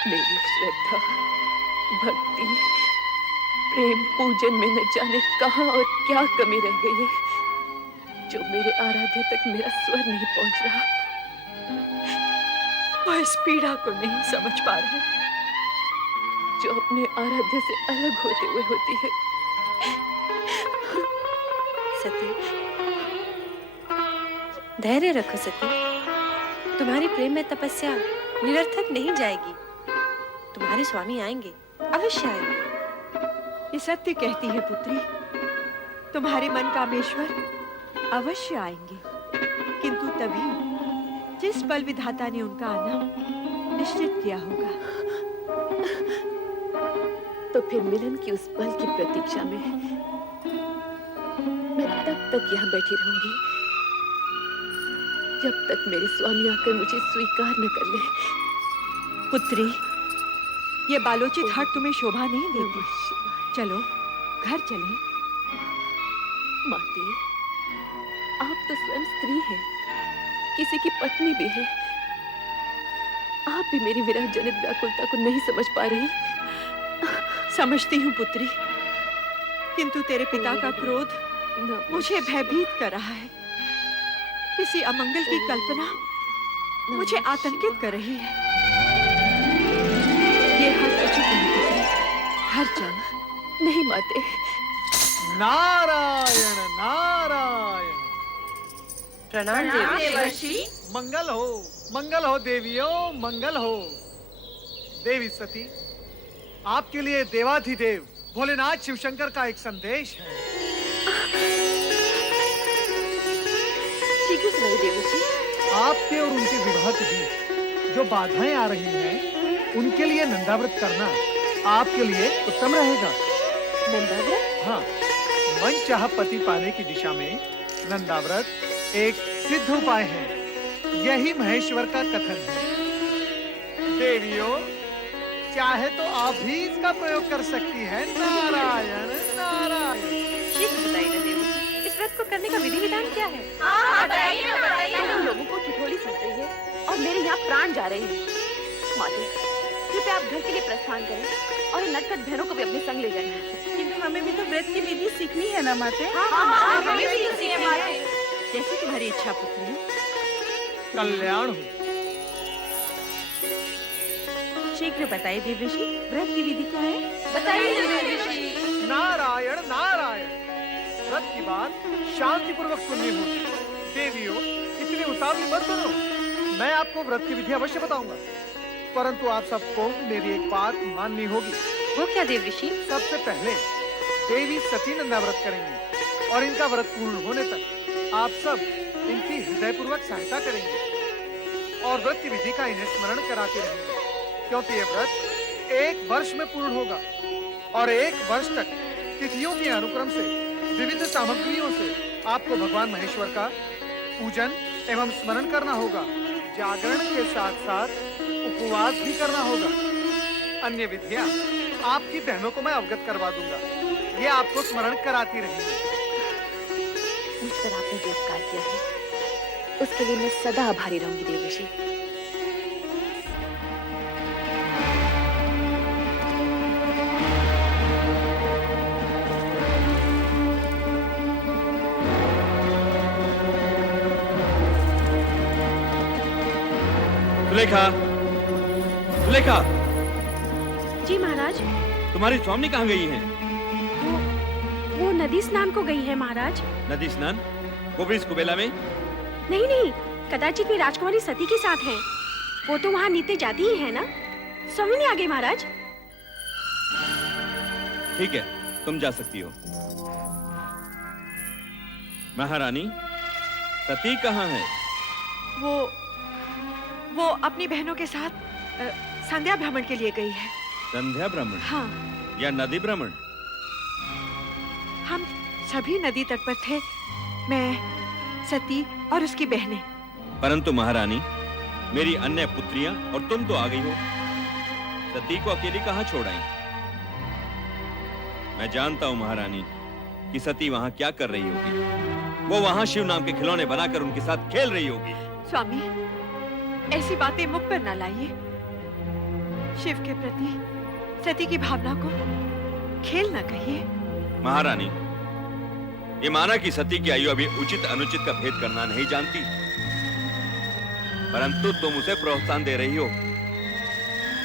मेरी श्रद्धा, भक्ति, प्रेम, पूजन में न जाने कहां और क्या कमी रह गई है, जो मेरे आराध्य तक मेरा स्वर नहीं पहुंच रहा। वह इस पीड़ा को नहीं समझ पा रहा, जो अपने आराध्य से अलग होते हुए होती है। सती, धैर्य रखो सती। तुम्हारी प्रेम में तपस्या निरर्थक नहीं जाएगी। तुम्हारे स्वामी आएंगे, अवश्य आएंगे। ये सत्य कहती है पुत्री। तुम्हारे मन कामेश्वर अवश्य आएंगे, किंतु तभी जिस पल विधाता ने उनका आना निश्चित किया होगा। तो फिर मिलन की उस पल की प्रतीक्षा में मैं तब तक यहाँ बैठी रहूंगी जब तक मेरे स्वामी आकर मुझे स्वीकार न कर ले। पुत्री, ये बालोचित हट तुम्हें शोभा नहीं देती। चलो घर चलें। माते, आप तो स्वयं स्त्री हैं, किसी की पत्नी भी है। आप भी मेरी विरह जनित व्याकुलता को नहीं समझ पा रही। समझती हूँ पुत्री, किंतु तेरे पिता का क्रोध मुझे भयभीत कर रहा है। किसी अमंगल की कल्पना मुझे आतंकित कर रही है। ये हट उचित नहीं पुत्री, घर चल। नहीं माते। नारायण नारायण। प्रणाम देवर्षि। मंगल हो देवियों, मंगल हो। देवी सती, आपके लिए देवाधिदेव भोलेनाथ शिवशंकर का एक संदेश है। शीघ्र सुनाइए देवर्षि। आपके और उनके विवाह के बीच जो बाधाएं आ रही हैं, उनके लिए नंदाव्रत करना आपके लिए उत्तम रहेगा। नंदाव्रत? हाँ, मनचाहा पति पाने की दिशा में नंदाव्रत एक सिद्ध उपाय है। यही महेश्वर का कथन है। देवियों, चाहे तो आप भी इसका प्रयोग कर सकती हैं। नारायण नारायण। शीघ्र बताइए ना देवर्षि, इस व्रत को करने का विधि विधान क्या है? तुम लोगों को ठिठोली सुन रही है और मेरे यहाँ प्राण जा रहे हैं। माते, कृपया आप घर के लिए प्रस्थान करें और नटखट बहनों को भी अपने संग ले जाएं। किंतु हमें भी तो व्रत की विधि सीखनी है ना माते। हमें भी तो सीखनी है। जैसी तुम्हारी इच्छा पुत्री। कल्याण हो। शीघ्र बताइए देवर्षि, व्रत की विधि क्या है? बताइए देवर्षि। नारायण नारायण। व्रत की बात शांति पूर्वक सुननी होगी। देवियों, इतनी उतावली मत बनो। मैं आपको व्रत की विधि अवश्य बताऊंगा, परंतु आप सबको मेरी एक बात माननी होगी। वो क्या देवर्षि? सबसे पहले देवी सती नंदाव्रत करेंगी और इनका व्रत पूर्ण होने तक आप सब इनकी हृदयपूर्वक सहायता करेंगे और व्रत की विधि का इन्हें स्मरण कराते रहेंगे, क्योंकि ये व्रत 1 वर्ष में पूर्ण होगा और 1 वर्ष तक तिथियों के अनुक्रम से विविध सामग्रियों से आपको भगवान महेश्वर का पूजन एवं स्मरण करना होगा। जागरण के साथ साथ उपवास भी करना होगा। अन्य विधियां आपकी बहनों को मैं अवगत करवा दूंगा, ये आपको स्मरण कराती रहेंगी। मुझ पर आपने जो उपकार किया है, उसके लिए मैं सदा आभारी रहूंगी देवर्षि। सुलेखा, सुलेखा, जी महाराज। तुम्हारी स्वामी कहाँ गई हैं? वो नदी स्नान को गई है महाराज। नदी स्नान? वो भी इस कुबेला में? नहीं नहीं, कदाचित वे राजकुमारी सती के साथ हैं। वो तो वहाँ नित्य जाती ही है ना। स्वामी नहीं आ गए महाराज। ठीक है, तुम जा सकती हो। महारानी, सती कहाँ है? वो अपनी बहनों के साथ संध्या भ्रमण के लिए गई है। संध्या भ्रमण हाँ, या नदी भ्रमण? हम सभी नदी तट पर थे, मैं, सती और उसकी बहनें। परंतु महारानी, मेरी अन्य पुत्रियां और तुम तो आ गई हो। सती को अकेली कहां छोड़ आई? मैं जानता हूं महारानी कि सती वहां क्या कर रही होगी। वो वहां शिव नाम के खिलौने बनाकर उनके साथ खेल रही होगी। स्वामी, ऐसी बातें मुख पर न लाइए। शिव के प्रति सती की भावना को खेल न कहिए। महारानी, ये माना कि सती की आयु अभी उचित अनुचित का भेद करना नहीं जानती, परंतु तुम उसे प्रोत्साहन दे रही हो।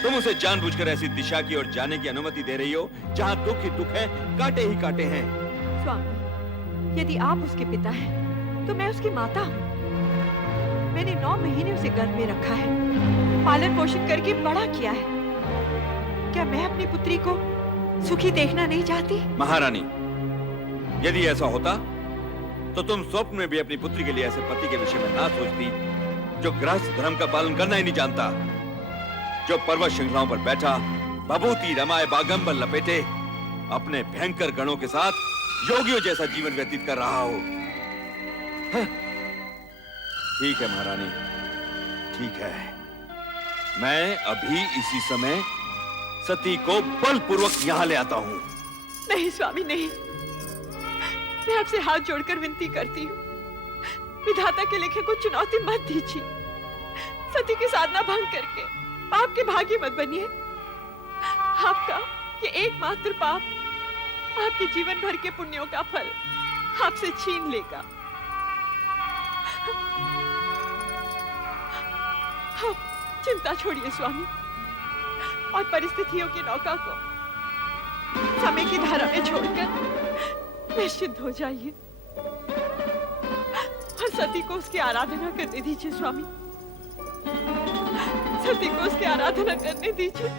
तुम उसे जानबूझकर ऐसी दिशा की ओर जाने की अनुमति दे रही हो जहां दुख ही दुख है, कांटे ही कांटे हैं। स्वामी, यदि आप उसके पिता हैं, तो मैं उसकी माता हूँ। मैंने 9 महीने उसे गर्भ में रखा है, पालन पोषण करके बड़ा किया है। क्या मैं अपनी पुत्री को सुखी देखना नहीं चाहती? महारानी, यदि ऐसा होता तो तुम स्वप्न में भी अपनी पुत्री के लिए ऐसे पति के विषय में ना सोचती जो गृहस्थ धर्म का पालन करना ही नहीं जानता, जो पर्वत श्रृंखलाओं पर बैठा बभूति रमाए बागंबर लपेटे अपने भयंकर गणों के साथ योगियों जैसा जीवन व्यतीत कर रहा हो। ठीक है महारानी, ठीक है। मैं अभी इसी समय सती को बलपूर्वक यहाँ ले आता हूँ। नहीं स्वामी, नहीं। मैं आपसे हाथ जोड़कर विनती करती हूँ, विधाता के लिखे को चुनौती मत दीजिए। सती की साधना भंग करके पाप के भागी मत बनिए। आपका ये एकमात्र पाप आपके जीवन भर के पुण्यों का फल आपसे छीन लेगा। आप चिंता छोड़िए स्वामी, और परिस्थितियों की नौका को समय की धारा में छोड़कर निश्चिंत हो जाइए और सती को उसकी आराधना करने दीजिए। स्वामी, सती को उसकी आराधना करने दीजिए।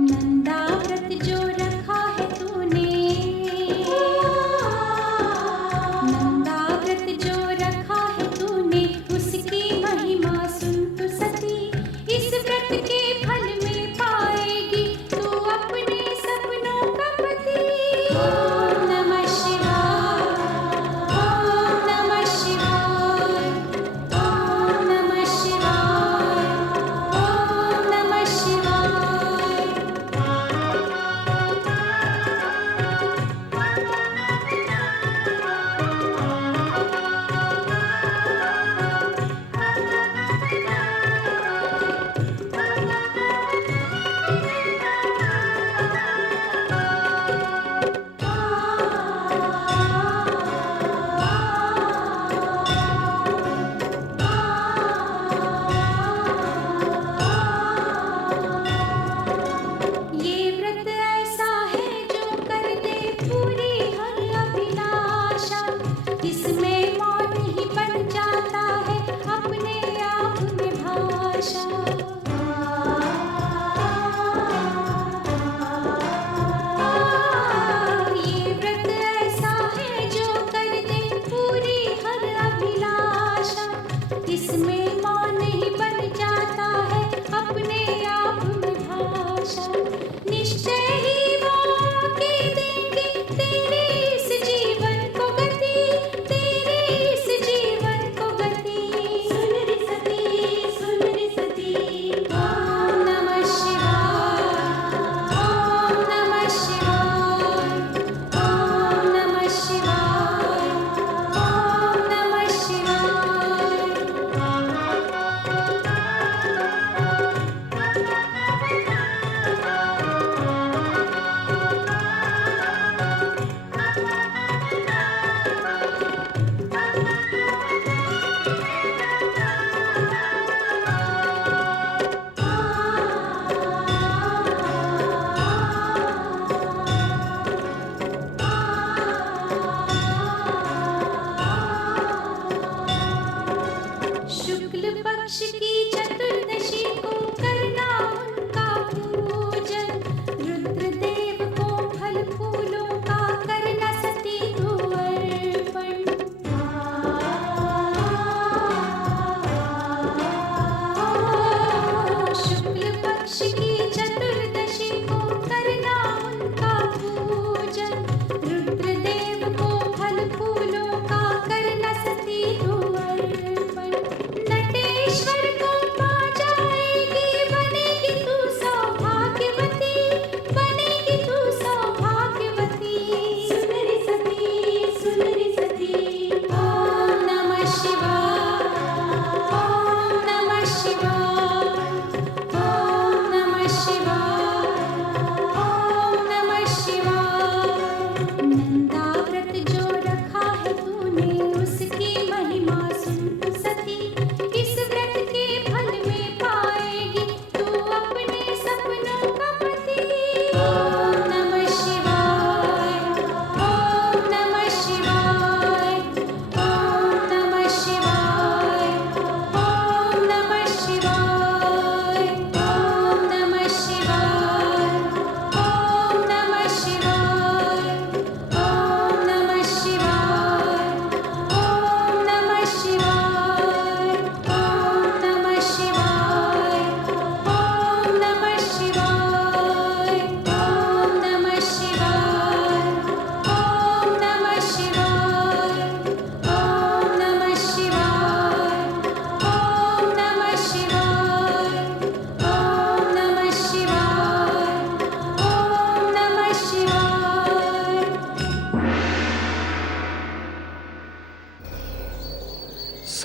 नंदा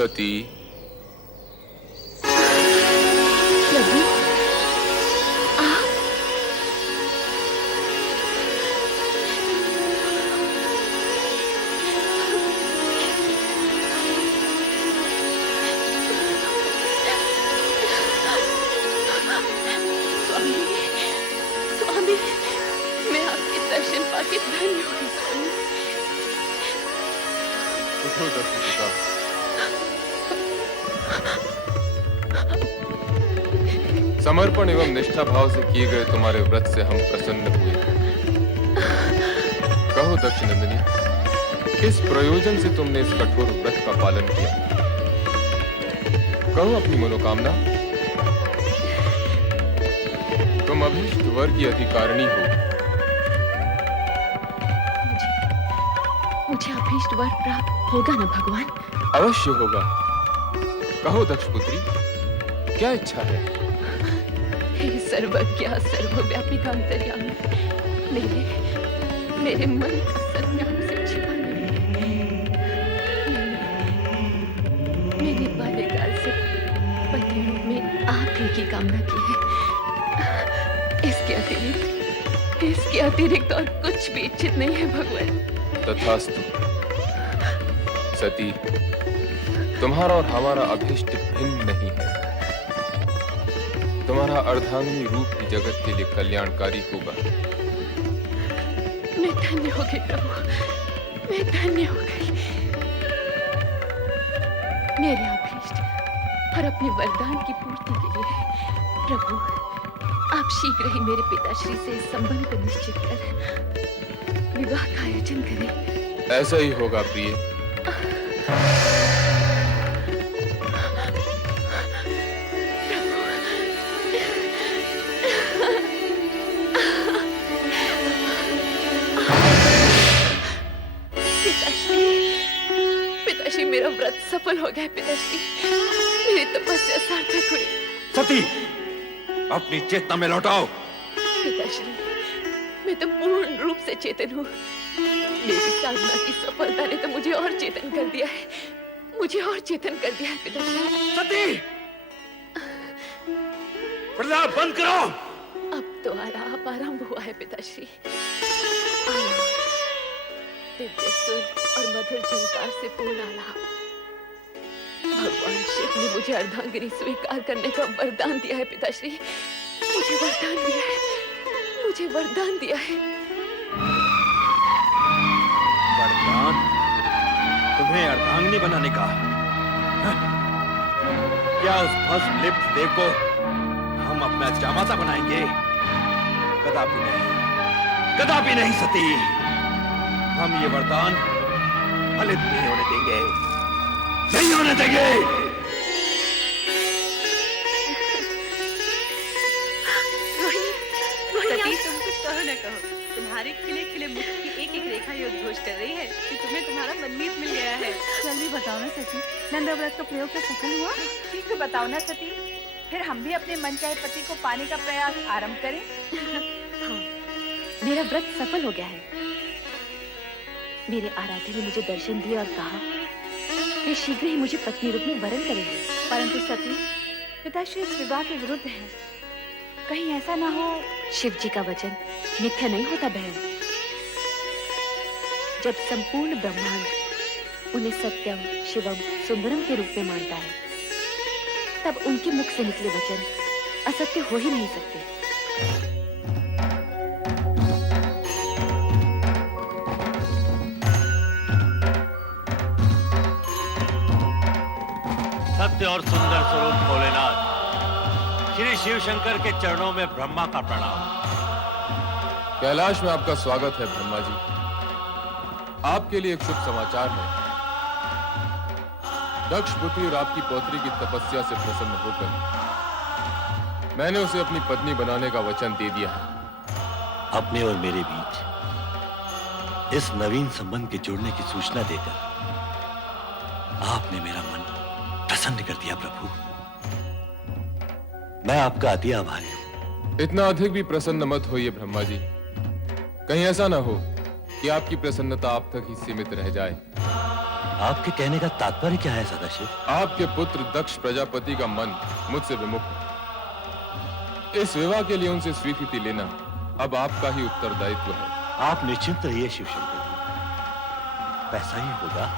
सती, प्रभु आप स्वामी, स्वामी, मैं आपके दर्शन पाके धन्य हो गई स्वामी। उठो दक्ष पिता। समर्पण एवं निष्ठा भाव से किए गए तुम्हारे व्रत से हम प्रसन्न हुए। कहो दक्ष नंदिनी, किस प्रयोजन से तुमने इस कठोर व्रत का पालन किया? कहो अपनी मनोकामना। तुम अभीष्ट वर की अधिकारिणी हो। मुझे अभीष्ट वर प्राप्त होगा ना भगवान? अवश्य होगा। कहो दक्ष पुत्री, क्या इच्छा है? हे सर्वज्ञ सर्वव्यापी अंतर्यामी, मेरे मन का संज्ञान से छिपा नहीं। मैंने बाल्यकाल से पति रूप में आप ही की कामना की है। इसके अतिरिक्त और कुछ भी इच्छित नहीं है भगवान। तथास्तु। सती, तुम्हारा और हमारा अभीष्ट भिन्न नहीं है। तुम्हारा अर्धांगिनी रूप ही जगत के लिए कल्याणकारी होगा। मैं धन्य हो गई प्रभु, मैं धन्य हो गई। मेरे अभीष्ट और अपने वरदान की पूर्ति के लिए प्रभु, आप शीघ्र ही मेरे पिताश्री से इस संबंध को निश्चित कर विवाह का आयोजन करें। ऐसा ही होगा प्रिय। पिताश्री, मेरा व्रत सफल हो गया। पिताश्री, मेरी तपस्या सार्थक हुई। सती, अपनी चेतना में लौटाओ। पिताश्री, मैं तो पूर्ण रूप से चेतन हूँ। मेरी साधना की सफलता ने तो मुझे और चेतन कर दिया है, मुझे और चेतन कर दिया है पिताश्री। सती, प्रलाप बंद करो। अब तो आलाप आरंभ हुआ है पिताश्री। आलाप, दिव्य सुर और मधुर झंकार से पूर्ण आलाप। भगवान शिव ने मुझे अर्धांगिनी स्वीकार करने का वरदान दिया है पिताश्री। मुझे वरदान दिया है, मुझे वरदान दिया है। वरदान? तुम्हें अर्धांगिनी बनाने का? क्या उस भस्म लिप्त देव को हम अपना जामाता बनाएंगे? कदापि नहीं, कदापि नहीं सती। हम ये वरदान फलित नहीं होने देंगे, नहीं होने देंगे। सती, तुम कुछ कहो न कहो। तुम्हारे खिले खिले मुख की एक एक रेखा ये उद्घोष कर रही है कि तुम्हें तुम्हारा मनमीत मिल गया है। जल्दी बताओ ना सती, नंदा व्रत का प्रयोग तो सफल हुआ? शीघ्र बताओ ना सती, फिर हम भी अपने मनचाहे पति को पाने का प्रयास आरंभ करें। हाँ, मेरा व्रत सफल हो गया है। मेरे आराध्य ने मुझे दर्शन दिए और कहा वे शीघ्र ही मुझे पत्नी रूप में वरण करेंगे। परंतु सती, पिताश्री इस विवाह के विरुद्ध हैं। कहीं ऐसा ना हो। शिव जी का वचन मिथ्या नहीं होता बहन। जब संपूर्ण ब्रह्मांड उन्हें सत्यम, शिवम, सुंदरम के रूप में मानता है, तब उनके मुख से निकले वचन असत्य हो ही नहीं सकते। सत्य और सुंदर स्वरूप भोलेनाथ, श्री शिव शंकर के चरणों में ब्रह्मा का प्रणाम। कैलाश में आपका स्वागत है ब्रह्मा जी। आपके लिए एक शुभ समाचार है। दक्ष पुत्री और आपकी पौत्री की तपस्या से प्रसन्न होकर मैंने उसे अपनी पत्नी बनाने का वचन दे दिया है। अपने और मेरे बीच इस नवीन संबंध के जुड़ने की सूचना देकर आपने मेरा मन प्रसन्न कर दिया प्रभु। मैं आपका अति आभारी हूं। इतना अधिक भी प्रसन्न मत होइए ब्रह्मा जी। कहीं ऐसा ना हो कि आपकी प्रसन्नता आप तक ही सीमित रह जाए। आपके कहने का तात्पर्य क्या है सदाशिव? आपके पुत्र दक्ष प्रजापति का मन मुझसे विमुख है। इस विवाह के लिए उनसे स्वीकृति लेना अब आपका ही उत्तरदायित्व है। आप निश्चिंत रहिए शिवशंकर जी, वैसा ही होगा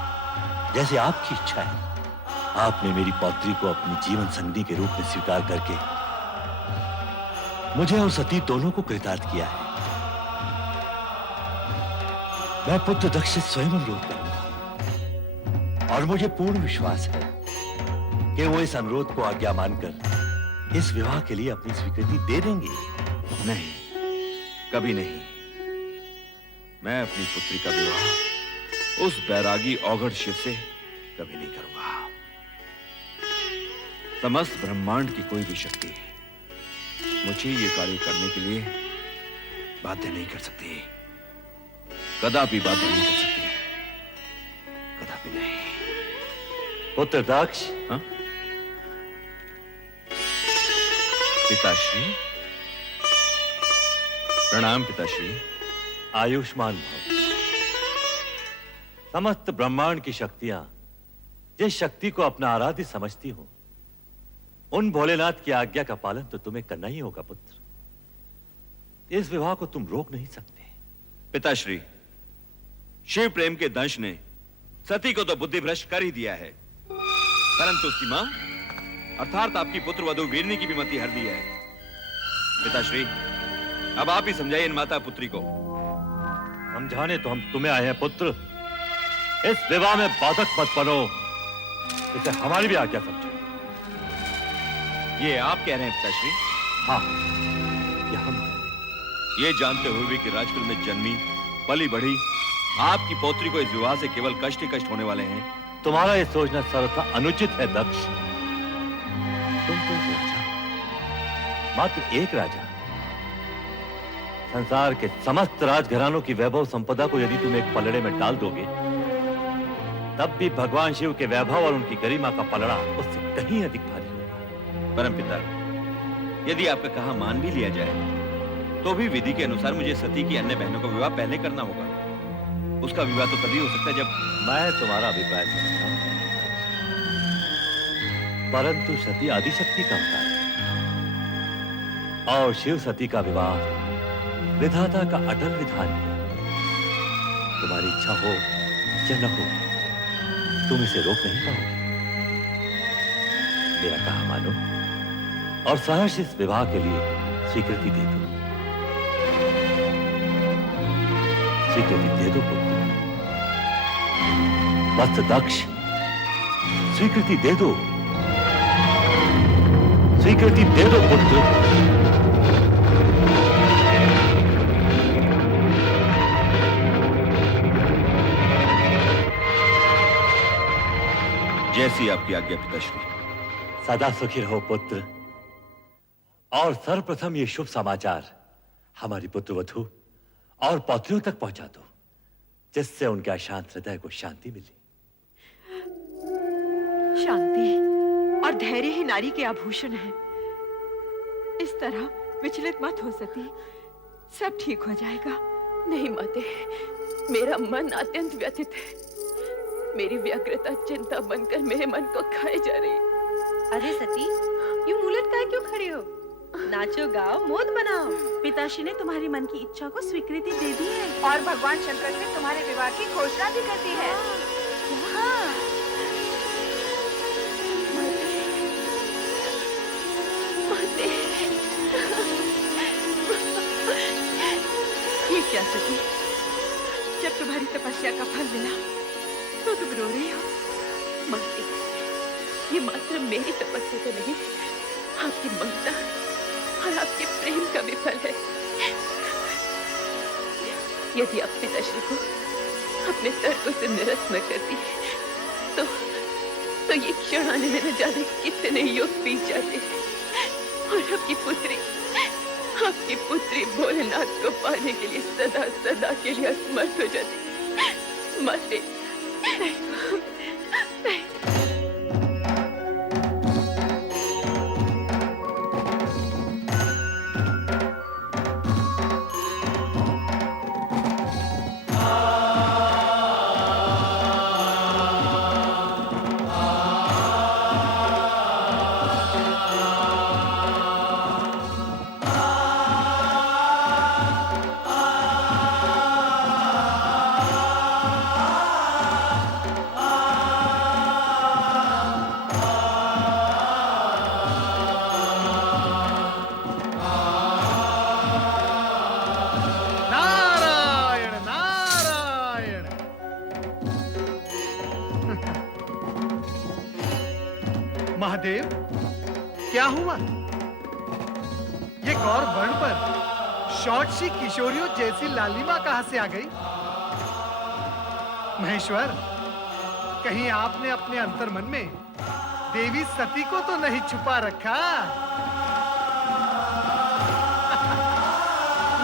जैसे आपकी इच्छा है। आपने मेरी पौत्री को अपनी जीवन संगनी के रूप में स्वीकार करके मुझे और सती दोनों को कृतार्थ किया है। मैं पुत्र दक्ष से स्वयं अनुरोध करूंगा और मुझे पूर्ण विश्वास है कि वो इस अनुरोध को आज्ञा मानकर इस विवाह के लिए अपनी स्वीकृति दे देंगे। नहीं, कभी नहीं। मैं अपनी पुत्री का विवाह उस बैरागी औघड़ शिव से कभी नहीं करूंगा। समस्त ब्रह्मांड की कोई भी शक्ति मुझे ये कार्य करने के लिए बाध्य नहीं कर सकती, कदापि बाध्य नहीं कर सकती, कदापि नहीं। पुत्र दक्ष, हाँ? पिताश्री, प्रणाम पिताश्री। आयुष्मान भव। समस्त ब्रह्मांड की शक्तियां जिस शक्ति को अपना आराध्य समझती हो, उन भोलेनाथ की आज्ञा का पालन तो तुम्हें करना ही होगा पुत्र। इस विवाह को तुम रोक नहीं सकते। पिताश्री, शिव प्रेम के दंश ने सती को तो बुद्धि भ्रष्ट कर ही दिया है, परंतु उसकी मां अर्थात आपकी पुत्र वधु वीरनी की भी मति हर दी है। पिताश्री, अब आप ही समझाइए इन माता पुत्री को। समझाने तो हम तुम्हें आए हैं पुत्र। इस विवाह में बाधक मत बनो, इसे हमारी भी आज्ञा समझो। ये आप कह रहे हैं पिताश्री? हाँ, ये हम कह रहे हैं। ये जानते हुए भी कि राजकुल में जन्मी पली बढ़ी आपकी पौत्री को इस विवाह से केवल कष्ट ही कष्ट होने वाले हैं। तुम्हारा ये सोचना सर्वथा अनुचित है दक्ष। तुम तो एक राजा, मात्र एक राजा। संसार के समस्त राजघरानों की वैभव संपदा को यदि तुम एक पलड़े में डाल दोगे, तब भी भगवान शिव के वैभव और उनकी गरिमा का पलड़ा उससे कहीं अधिक भारी होगा। परमपिता, यदि आपका कहा मान भी लिया जाए तो भी विधि के अनुसार मुझे सती की अन्य बहनों का विवाह पहले करना होगा। उसका विवाह तो तभी हो सकता है जब मैं तुम्हारा अभिप्राय समझता हूं, परंतु सती आदिशक्ति का अवतार है और शिव सती का विवाह विधाता का अटल विधान है। तुम्हारी इच्छा हो या न हो, तुम इसे रोक नहीं पाओगे। मेरा कहा मानो और सहर्ष इस विवाह के लिए स्वीकृति दे दो। स्वीकृति दे दो पुत्र। वत्स दक्ष, स्वीकृति दे दो, स्वीकृति दे दो पुत्र। जैसी आपकी आज्ञा पिताश्री। सदा सुखी रहो पुत्र। और सर्वप्रथम ये शुभ समाचार हमारी पुत्र वधु और पौत्रियों तक पहुंचा दो, जिससे उनके अशांत हृदय को शांति मिले। शांति और धैर्य ही नारी के आभूषण है। इस तरह विचलित मत हो सती, सब ठीक हो जाएगा। नहीं माते, मेरा मन अत्यंत व्यथित है। मेरी व्यग्रता चिंता बनकर मेरे मन को खाए जा रही। अरे सती, यूं मुंह लटकाए क्यों खड़े हो? नाचो गाओ, मोद बनाओ। पिताश्री ने तुम्हारी मन की इच्छा को स्वीकृति दे दी है और भगवान शंकर ने तुम्हारे विवाह की घोषणा भी कर दी है। हाँ। ये क्या सती, जब तुम्हारी तपस्या का फल मिला तो तुम रो रही हो? माते, ये मात्र मेरी तपस्या का नहीं, आपकी ममता और आपके प्रेम का भी फल है। यदि आप पिताश्री को अपने तर्कों से निरस्त न करती तो ये क्षण आने में न जाने कितने युग बीत जाते और आपकी पुत्री भोलेनाथ को पाने के लिए सदा सदा के लिए असमर्थ हो जाती। माते, महादेव, क्या हुआ? ये गौर वर्ण पर शॉर्ट सी किशोरियों जैसी लालिमा कहां से आ गई? महेश्वर, कहीं आपने अपने अंतर्मन में देवी सती को तो नहीं छुपा रखा?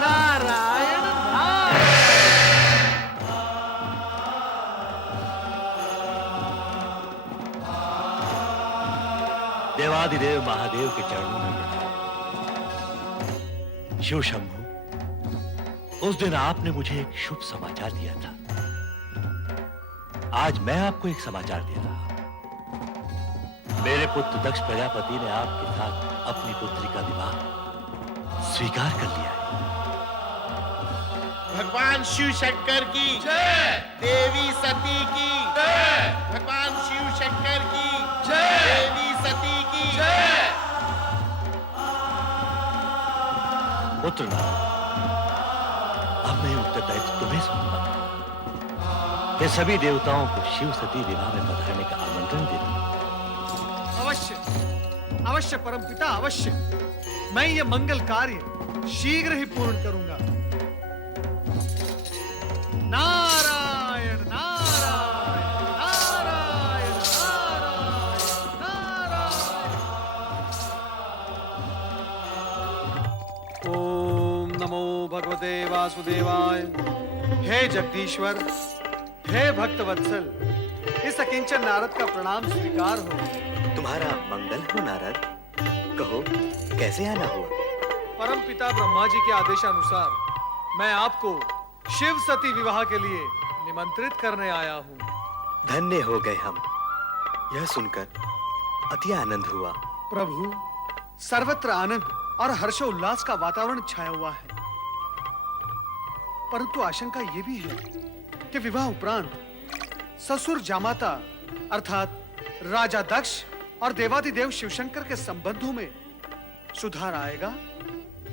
नारायण नारायण। देवादिदेव महादेव के चरणों में मिला। शिव शंभु, उस दिन आपने मुझे एक शुभ समाचार दिया था। आज मैं आपको एक समाचार दे रहा हूं। मेरे पुत्र दक्ष प्रजापति ने आपके साथ अपनी पुत्री का विवाह स्वीकार कर लिया है। भगवान शिव शंकर की जय, देवी सती की जय, भगवान शिव शंकर की जय, देवी सती की जय। पुत्र नारद, अब मैं उत्तरदायित्व तुम्हें सौंपता हूं। ये सभी देवताओं को शिव सती विवाह में पधारने का आमंत्रण देता हूं। अवश्य, अवश्य परमपिता, अवश्य। मैं ये मंगल कार्य शीघ्र ही पूर्ण करूंगा। नारायण नारायण नारायण नारायण नारायण। ओम नमो भगवते वासुदेवाय। हे जगदीश्वर, हे भक्तवत्सल, इस अकिंचन नारद का प्रणाम स्वीकार हो। तुम्हारा मंगल हो नारद, कहो कैसे आना हुआ? परम पिता ब्रह्मा जी के आदेशानुसार मैं आपको शिव सती विवाह के लिए निमंत्रित करने आया हूँ। धन्य हो गए हम, यह सुनकर अति आनंद हुआ। प्रभु, सर्वत्र आनंद और हर्षोल्लास का वातावरण छाया हुआ है, परंतु आशंका ये भी है कि विवाह उपरांत ससुर जामाता अर्थात राजा दक्ष और देवादिदेव शिवशंकर के संबंधों में सुधार आएगा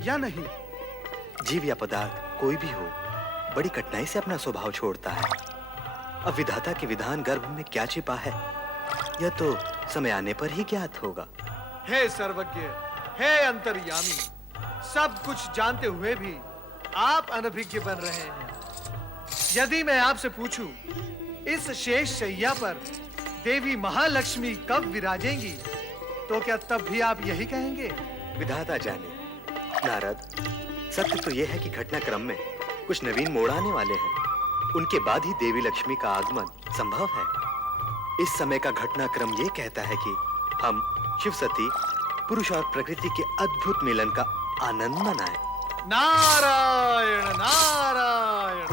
या नहीं? जीव या पदार्थ कोई भी हो, बड़ी कठिनाई से अपना स्वभाव छोड़ता है। अब विधाता के विधान गर्भ में क्या छिपा है, यह तो समय आने पर ही ज्ञात होगा। हे सर्वज्ञ, हे अंतर्यामी, सब कुछ जानते हुए भी आप अनभिज्ञ बन रहे हैं। यदि मैं आपसे पूछूं, इस शेष शैया पर देवी महालक्ष्मी कब विराजेंगी, तो क्या तब भी आप यही कहेंगे? विधाता जाने। नारद, सत्य तो यह है कि घटनाक्रम में कुछ नवीन मोड़ आने वाले हैं। उनके बाद ही देवी लक्ष्मी का आगमन संभव है। इस समय का घटनाक्रम ये कहता है कि हम शिव सती, पुरुष और प्रकृति के अद्भुत मिलन का आनंद मनाएं। नारायण नारायण।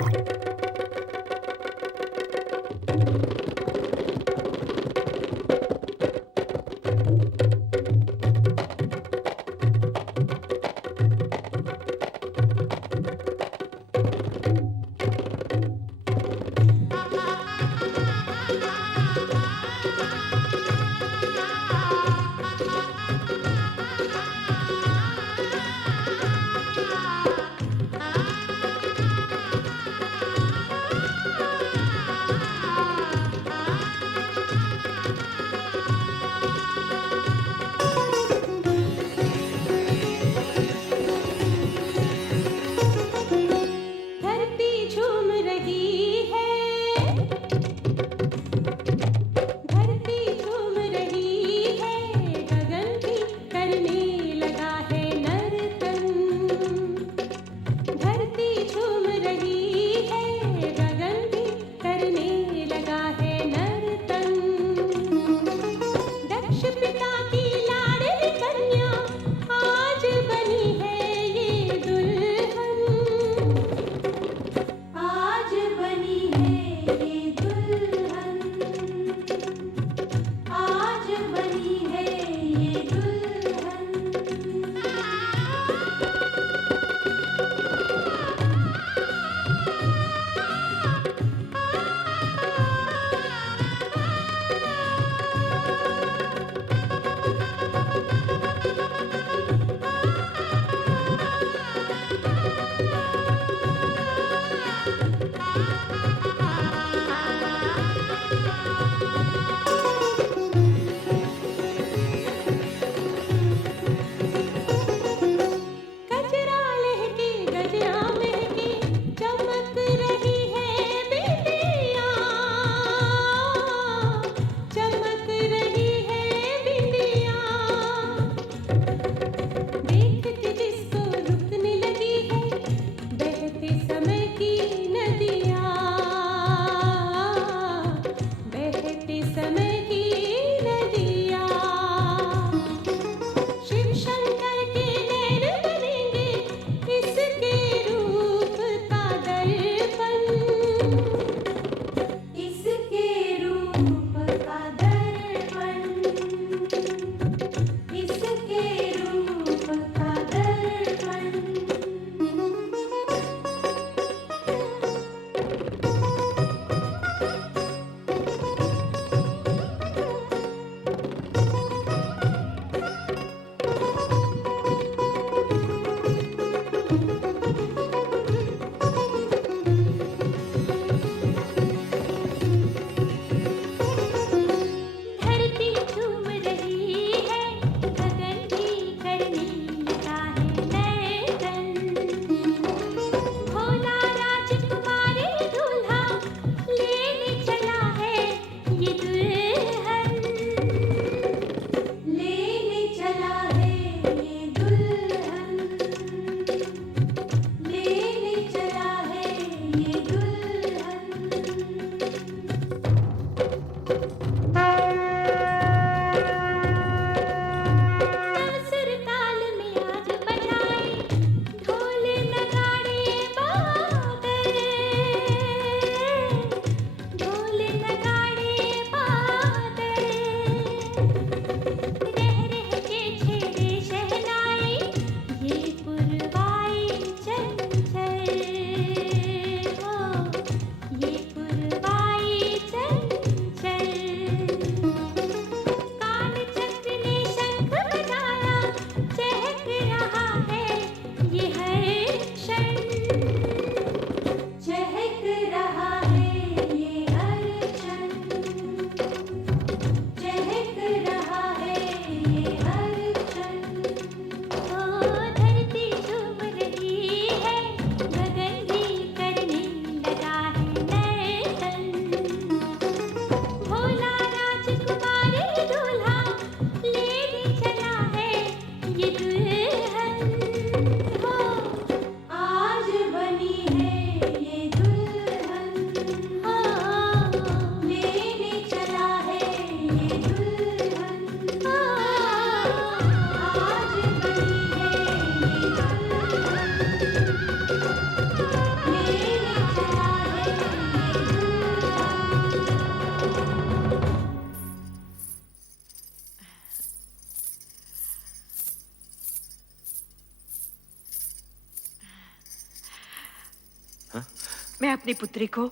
मैं अपनी पुत्री को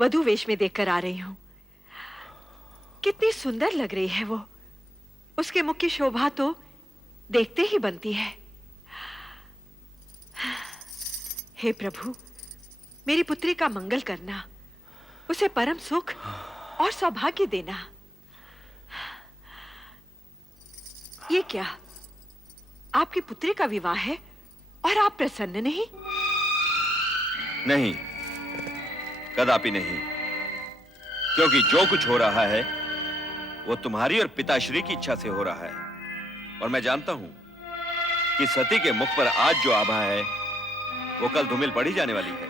वधू वेश में देखकर आ रही हूँ। कितनी सुंदर लग रही है वो। उसके मुख की शोभा तो देखते ही बनती है। हे प्रभु, मेरी पुत्री का मंगल करना, उसे परम सुख और सौभाग्य देना। ये क्या, आपकी पुत्री का विवाह है और आप प्रसन्न नहीं? नहीं, कदापि नहीं, क्योंकि जो कुछ हो रहा है वो तुम्हारी और पिताश्री की इच्छा से हो रहा है। और मैं जानता हूं कि सती के मुख पर आज जो आभा है वो कल धूमिल पड़ी जाने वाली है।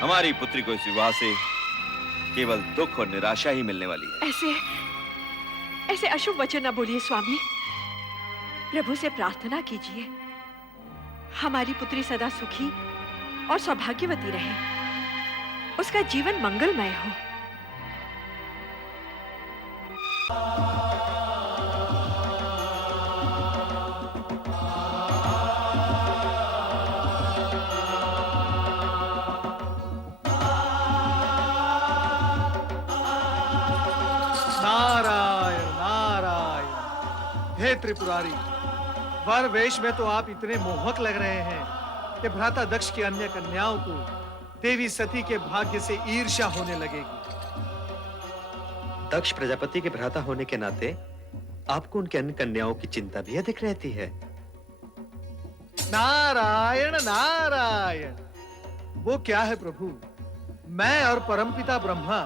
हमारी पुत्री को इस विवाह से केवल दुख और निराशा ही मिलने वाली है। ऐसे अशुभ वचन न बोलिए स्वामी। प्रभु से प्रार्थना कीजिए, हमारी पुत्री सदा सुखी और सौभाग्यवती रहे, उसका जीवन मंगलमय हो। नारायण नारायण। हे त्रिपुरारी, वर वेश में तो आप इतने मोहक लग रहे हैं कि भ्राता दक्ष की अन्य कन्याओं को देवी सती के भाग्य से ईर्ष्या होने लगेगी। दक्ष प्रजापति के भ्राता होने के नाते आपको उनके अन्य कन्याओं की चिंता भी अधिक रहती है। नारायण नारायण। वो क्या है प्रभु, मैं और परमपिता ब्रह्मा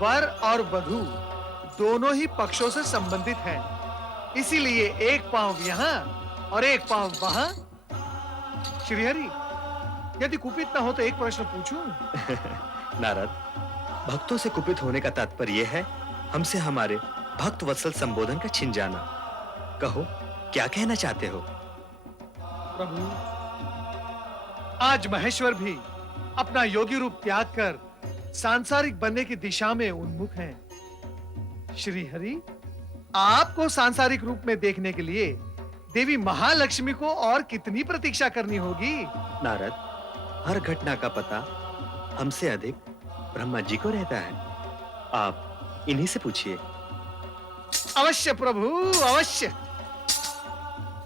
वर और वधू दोनों ही पक्षों से संबंधित हैं। इसीलिए एक पांव यहाँ और एक पांव वहां। श्रीहरि, यदि कुपित न हो तो एक प्रश्न पूछूं? नारद, भक्तों से कुपित होने का तात्पर्य यह है हमसे हमारे भक्त वत्सल संबोधन का छिन जाना। कहो, क्या कहना चाहते हो? प्रभु, आज महेश्वर भी अपना योगी रूप त्याग कर सांसारिक बनने की दिशा में उन्मुख हैं। श्री हरि, आपको सांसारिक रूप में देखने के लिए देवी महालक्ष्मी को और कितनी प्रतीक्षा करनी होगी? नारद, हर घटना का पता हमसे अधिक ब्रह्मा जी को रहता है। आप इन्हीं से पूछिए। अवश्य प्रभु, अवश्य।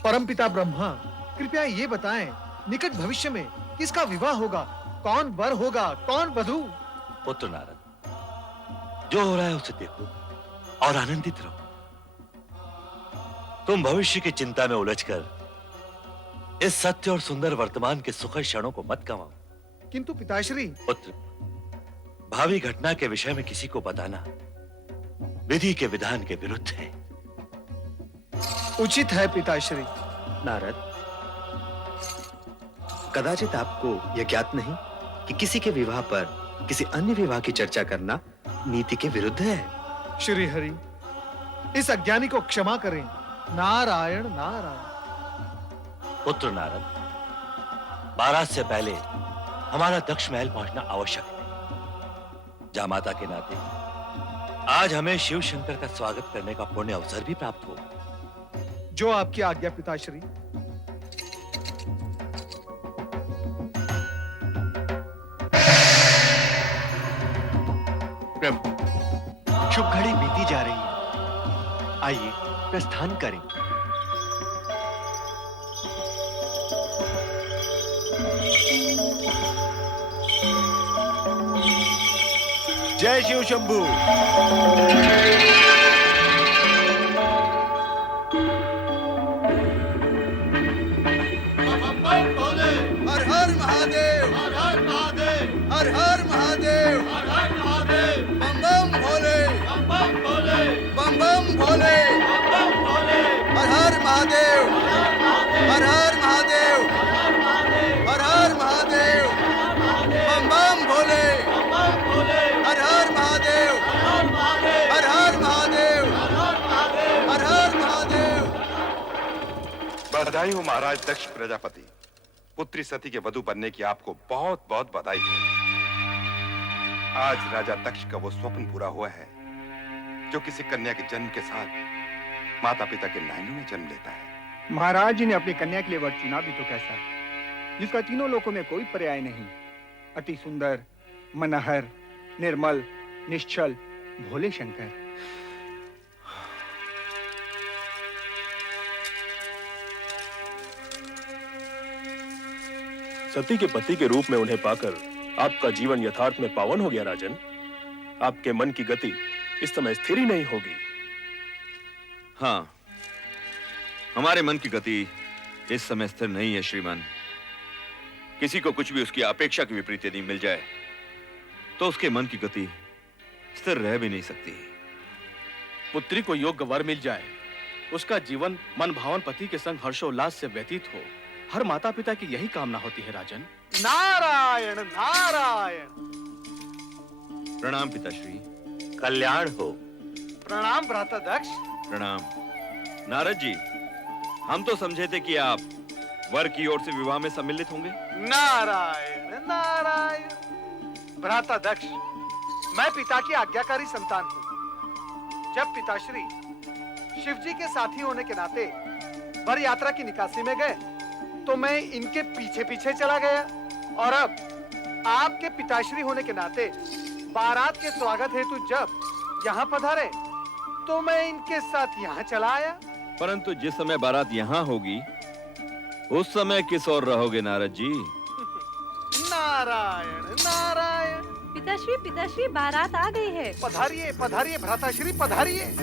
परमपिता ब्रह्मा, कृपया ये बताएं, निकट भविष्य में किसका विवाह होगा? कौन वर होगा, कौन वधू? पुत्र नारद, जो हो रहा है उसे देखो और आनंदित रहो। तुम भविष्य की चिंता में उलझकर इस सत्य और सुंदर वर्तमान के सुखद क्षणों को मत गंवाओ। किंतु पिताश्री। पुत्र, भावी घटना के विषय में किसी को बताना विधि के विधान के विरुद्ध है। उचित है पिताश्री। नारद, कदाचित आपको यह ज्ञात नहीं कि किसी के विवाह पर किसी अन्य विवाह की चर्चा करना नीति के विरुद्ध है। श्री हरि, इस अज्ञानी को क्षमा करें। नारायण नारायण। पुत्र नारद, बारात से पहले हमारा दक्ष महल पहुंचना आवश्यक है। जामाता के नाते आज हमें शिव शंकर का स्वागत करने का पुण्य अवसर भी प्राप्त हो। जो आपकी आज्ञा पिताश्री। प्रभु, शुभ घड़ी बीती जा रही है, आइए प्रस्थान करें। जय शिव शंभू। हर हर महादेव, हर हर महादेव, हर हर महादेव, हर हर महादेव, बम बम भोले, बम बम भोले, बम बम भोले, बम बम भोले, हर हर महादेव, हर हर महादेव, हर हर महादेव, बम बम भोले, बम बम भोले, हर हर महादेव, हर हर महादेव, हर हर महादेव। बधाई हो महाराज दक्ष प्रजापति। पुत्री सती के वधू बनने की आपको बहुत बहुत बधाई हो। आज राजा दक्ष का वो स्वप्न पूरा हुआ है जो किसी कन्या के जन्म के साथ माता पिता के लाइनों में जन्म लेता है। महाराज जी ने अपनी कन्या के लिए वर चुना भी तो कैसा, जिसका तीनों लोकों में कोई पर्याय नहीं। अति सुंदर, मनहर, निर्मल, निश्चल, भोले शंकर। सती के पति के रूप में उन्हें पाकर आपका जीवन यथार्थ में पावन हो गया राजन। आपके मन की गति इस समय स्थिर ही नहीं होगी। हाँ, हमारे मन की गति इस समय स्थिर नहीं है श्रीमान। किसी को कुछ भी उसकी अपेक्षा के विपरीत यदि मिल जाए तो उसके मन की गति स्थिर रह भी नहीं सकती। पुत्री को योग्य वर मिल जाए, उसका जीवन मन भावन पति के संग हर्षोल्लास से व्यतीत हो, हर माता पिता की यही कामना होती है राजन। नारायण नारायण। प्रणाम पिताश्री। कल्याण हो। प्रणाम भ्राता दक्ष। प्रणाम। नारद जी, हम तो समझे थे कि आप वर की ओर से विवाह में सम्मिलित होंगे। नारायण नारायण। भ्राता दक्ष, मैं पिता की आज्ञाकारी संतान हूँ। जब पिताश्री शिव जी के साथी होने के नाते वर यात्रा की निकासी में गए तो मैं इनके पीछे पीछे चला गया, और अब आपके पिताश्री होने के नाते बारात के स्वागत हेतु जब यहाँ पधारे तो मैं इनके साथ यहाँ चला आया। परंतु जिस समय बारात यहाँ होगी उस समय किस ओर रहोगे नारद जी? नारायण नारायण। पिताश्री पिताश्री, बारात आ गई है। पधारिए पधारिए भ्राताश्री, पधारिए।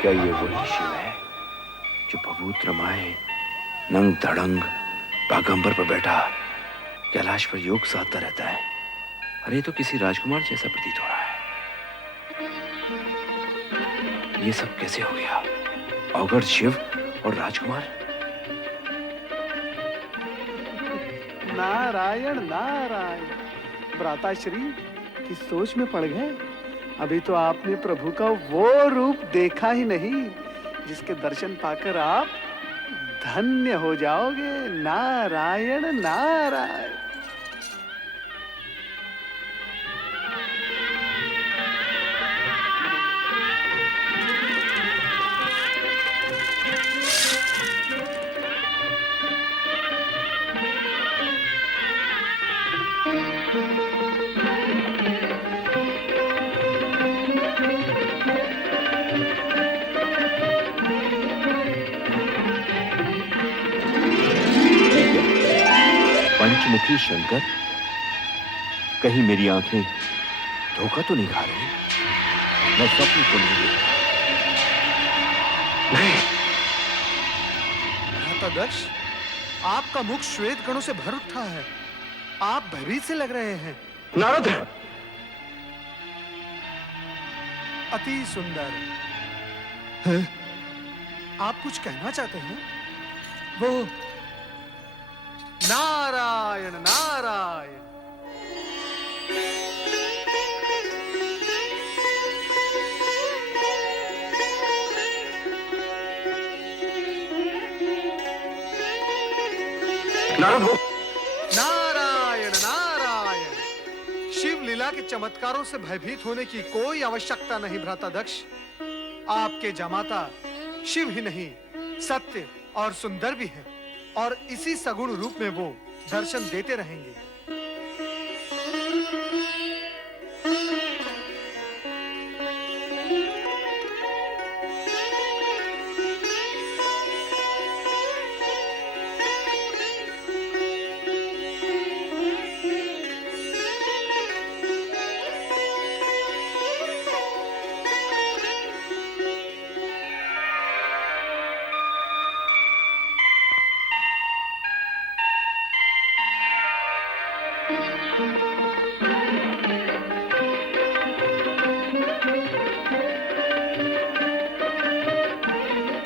क्या ये वही शिव है जो भभूत रमाए नंग धड़ंग बागंबर पर बैठा कैलाश पर योग साधता रहता है? अरे तो किसी राजकुमार जैसा प्रतीत हो रहा है। ये सब कैसे हो गया? अवगढ़ शिव और राजकुमार। नारायण नारायण। भ्राताश्री किस सोच में पड़ गए? अभी तो आपने प्रभु का वो रूप देखा ही नहीं जिसके दर्शन पाकर आप धन्य हो जाओगे। नारायण नारायण। पंचमुखी शंकर, कहीं मेरी आंखें धोखा तो नहीं खा रही? मैं स्वप्न तो नहीं देख रहा? नहीं। भ्राता दक्ष, आपका मुख श्वेत गणों से भर उठा है। आप भयभीत से लग रहे हैं। नारद, अति सुंदर है? आप कुछ कहना चाहते हैं? वो नारायण नारायण। नारायण नारायण। शिव लीला के चमत्कारों से भयभीत होने की कोई आवश्यकता नहीं भ्राता दक्ष। आपके जमाता शिव ही नहीं, सत्य और सुंदर भी है, और इसी सगुण रूप में वो दर्शन देते रहेंगे।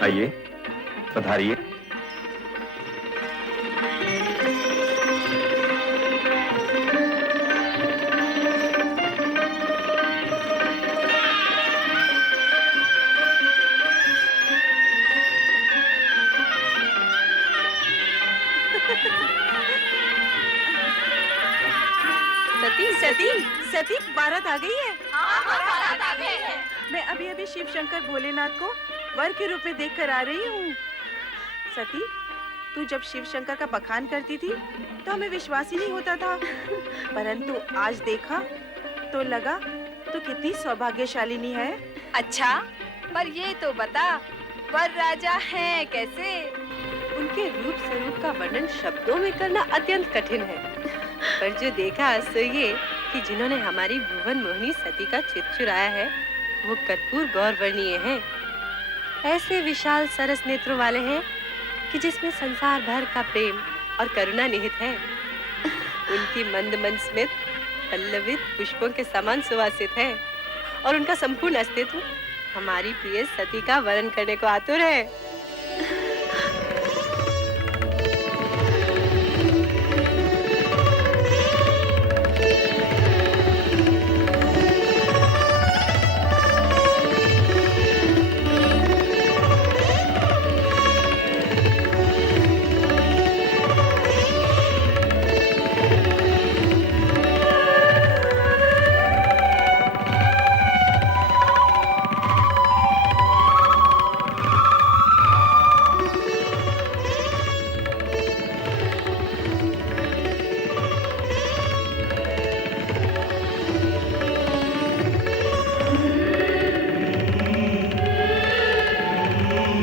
आइए, पधारिए। सती बारात आ गई है। बारात आ गई है। मैं अभी अभी शिव शंकर भोलेनाथ को वर के रूप में देख कर आ रही हूँ। सती, तू जब शिव शंकर का बखान करती थी तो हमें विश्वास ही नहीं होता था, परंतु आज देखा तो लगा तू कितनी सौभाग्यशालिनी है। अच्छा, पर ये तो बता, वर राजा हैं कैसे? उनके रूप स्वरूप का वर्णन शब्दों में करना अत्यंत कठिन है, पर जो देखा सो ये कि जिन्होंने हमारी भुवन मोहिनी सती का चित्त चुराया है वो कर्पूर गौरवर्णीय हैं। ऐसे विशाल सरस नेत्रों वाले हैं कि जिसमें संसार भर का प्रेम और करुणा निहित है। उनकी मंद मंद स्मित पल्लवित पुष्पों के समान सुवासित है और उनका संपूर्ण अस्तित्व हमारी प्रिय सती का वर्ण करने को आतुर है।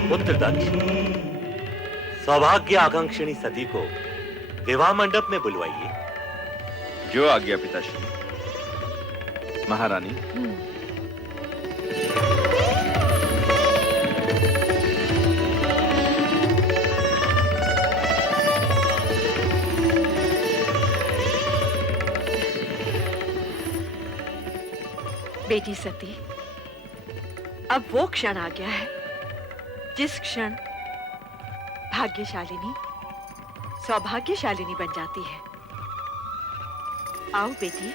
पुत्र दक्ष, सौभाग्य आकांक्षिणी सती को विवाह मंडप में बुलवाइए। जो आज्ञा पिताश्री। महारानी, बेटी सती, अब वो क्षण आ गया है जिस क्षण भाग्यशालिनी सौभाग्यशालिनी बन जाती है। आओ बेटी।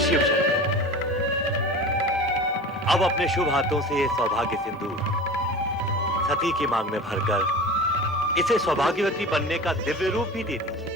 शिव शंकर, अब अपने शुभ हाथों से ये सौभाग्य सिंदूर सती की मांग में भरकर इसे सौभाग्यवती बनने का दिव्य रूप भी दे दीजिए।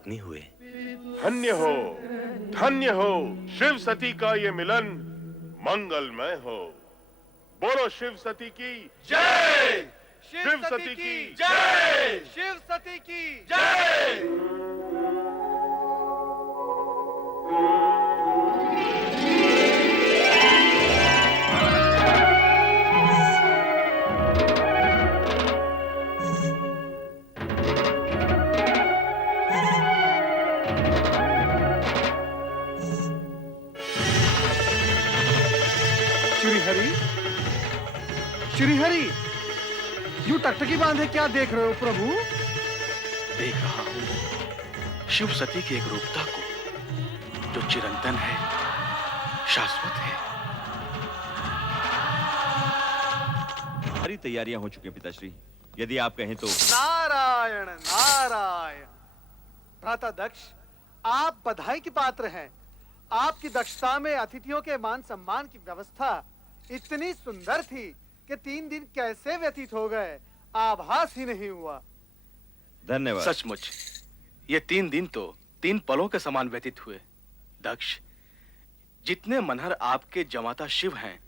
पत्नी हुए। धन्य हो शिव सती का ये मिलन मंगलमय हो। बोलो शिव सती की जय। शिव सती की जय। शिव सती की जय। श्रीहरि, श्रीहरि, यूं टकटकी बांधे क्या देख रहे हो प्रभु? देख रहा हूं शिव सती की एक रूपता को जो चिरंतन है, शाश्वत है। सारी तैयारियां हो चुकी हैं पिताश्री, यदि आप कहें तो। नारायण नारायण। भ्राता दक्ष, आप बधाई के पात्र हैं। आपकी दक्षता में अतिथियों के मान सम्मान की व्यवस्था इतनी सुंदर थी कि 3 दिन कैसे व्यतीत हो गए आभास ही नहीं हुआ। धन्यवाद। सचमुच ये 3 दिन तो 3 पलों के समान व्यतीत हुए। दक्ष, जितने मनहर आपके जमाता शिव हैं,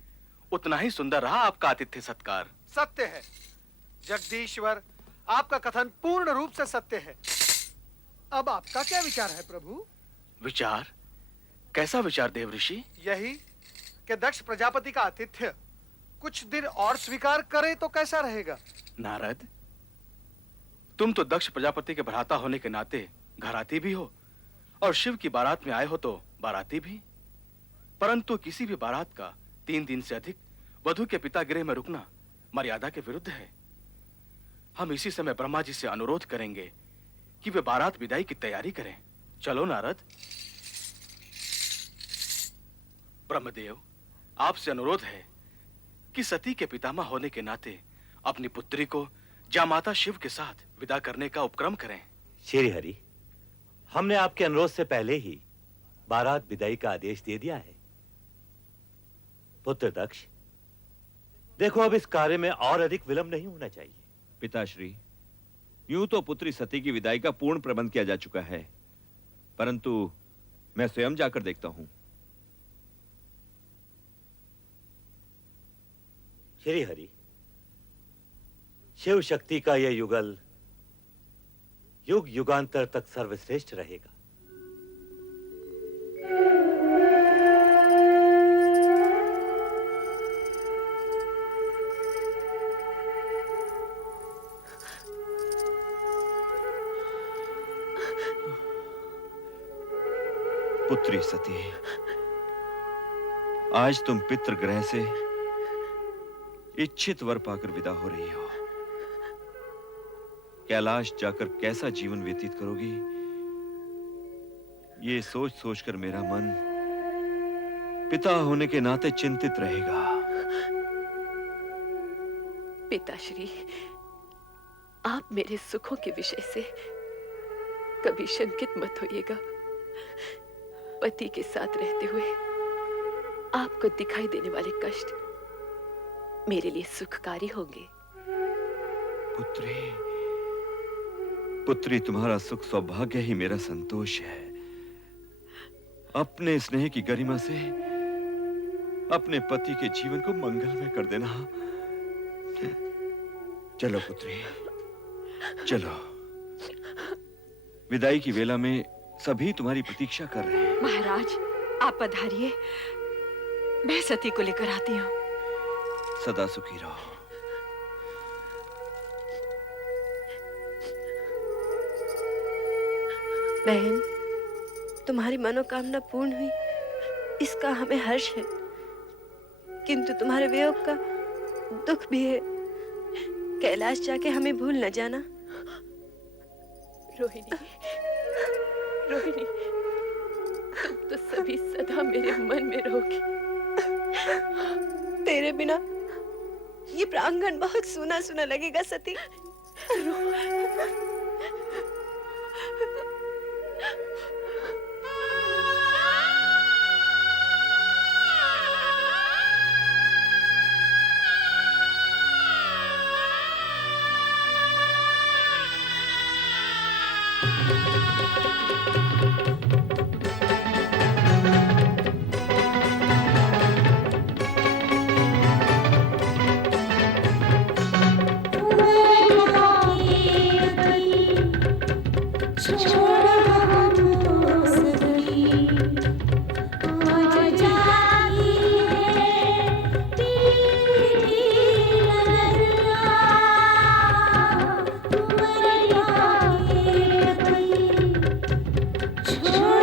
उतना ही सुंदर रहा आपका आतिथ्य सत्कार। सत्य है जगदीश्वर, आपका कथन पूर्ण रूप से सत्य है। अब आपका क्या विचार है प्रभु? विचार? कैसा विचार देव ऋषि? यही कि दक्ष प्रजापति का आतिथ्य कुछ दिन और स्वीकार करे तो कैसा रहेगा? नारद, तुम तो दक्ष प्रजापति के भ्राता होने के नाते घराती भी हो और शिव की बारात में आए हो तो बाराती भी। परंतु किसी भी बारात का 3 दिन से अधिक वधु के पिता गृह में रुकना मर्यादा के विरुद्ध है। हम इसी समय ब्रह्मा जी से अनुरोध करेंगे कि वे बारात विदाई की तैयारी करें। चलो नारद। ब्रह्मदेव, आपसे अनुरोध है कि सती के पितामह होने के नाते अपनी पुत्री को जामाता शिव के साथ विदा करने का उपक्रम करें। श्रीहरि, हमने आपके अनुरोध से पहले ही बारात विदाई का आदेश दे दिया है। पुत्र दक्ष, देखो अब इस कार्य में और अधिक विलंब नहीं होना चाहिए। पिताश्री, यूं तो पुत्री सती की विदाई का पूर्ण प्रबंध किया जा चुका है, परंतु मैं स्वयं जाकर देखता हूं। श्रीहरि, शिव शक्ति का यह युगल युग युगांतर तक सर्वश्रेष्ठ रहेगा। पुत्री सती, आज तुम पितृगृह से इच्छित वर पाकर विदा हो रही हो। कैलाश जाकर कैसा जीवन व्यतीत करोगी, ये सोच सोचकर मेरा मन पिता होने के नाते चिंतित रहेगा। पिताश्री, आप मेरे सुखों के विषय से कभी शंकित मत होइएगा। पति के साथ रहते हुए आपको दिखाई देने वाले कष्ट मेरे लिए सुखकारी होंगे। पुत्री, पुत्री, तुम्हारा सुख सौभाग्य ही मेरा संतोष है। अपने स्नेह की गरिमा से अपने पति के जीवन को मंगलमय कर देना। चलो पुत्री, चलो। विदाई की वेला में सभी तुम्हारी प्रतीक्षा कर रहे हैं। महाराज, आप पधारिए, मैं सती को लेकर आती हूँ। सदा सुखी रहो। बहन, तुम्हारी मनोकामना पूर्ण हुई, इसका हमें हर्ष है, किंतु तुम्हारे वियोग का दुख भी है। कैलाश जाके हमें भूल न जाना। रोहिणी, रोहिणी, तुम तो सभी सदा मेरे मन में रहोगी। तेरे बिना ये प्रांगण बहुत सूना सूना लगेगा सती। सदा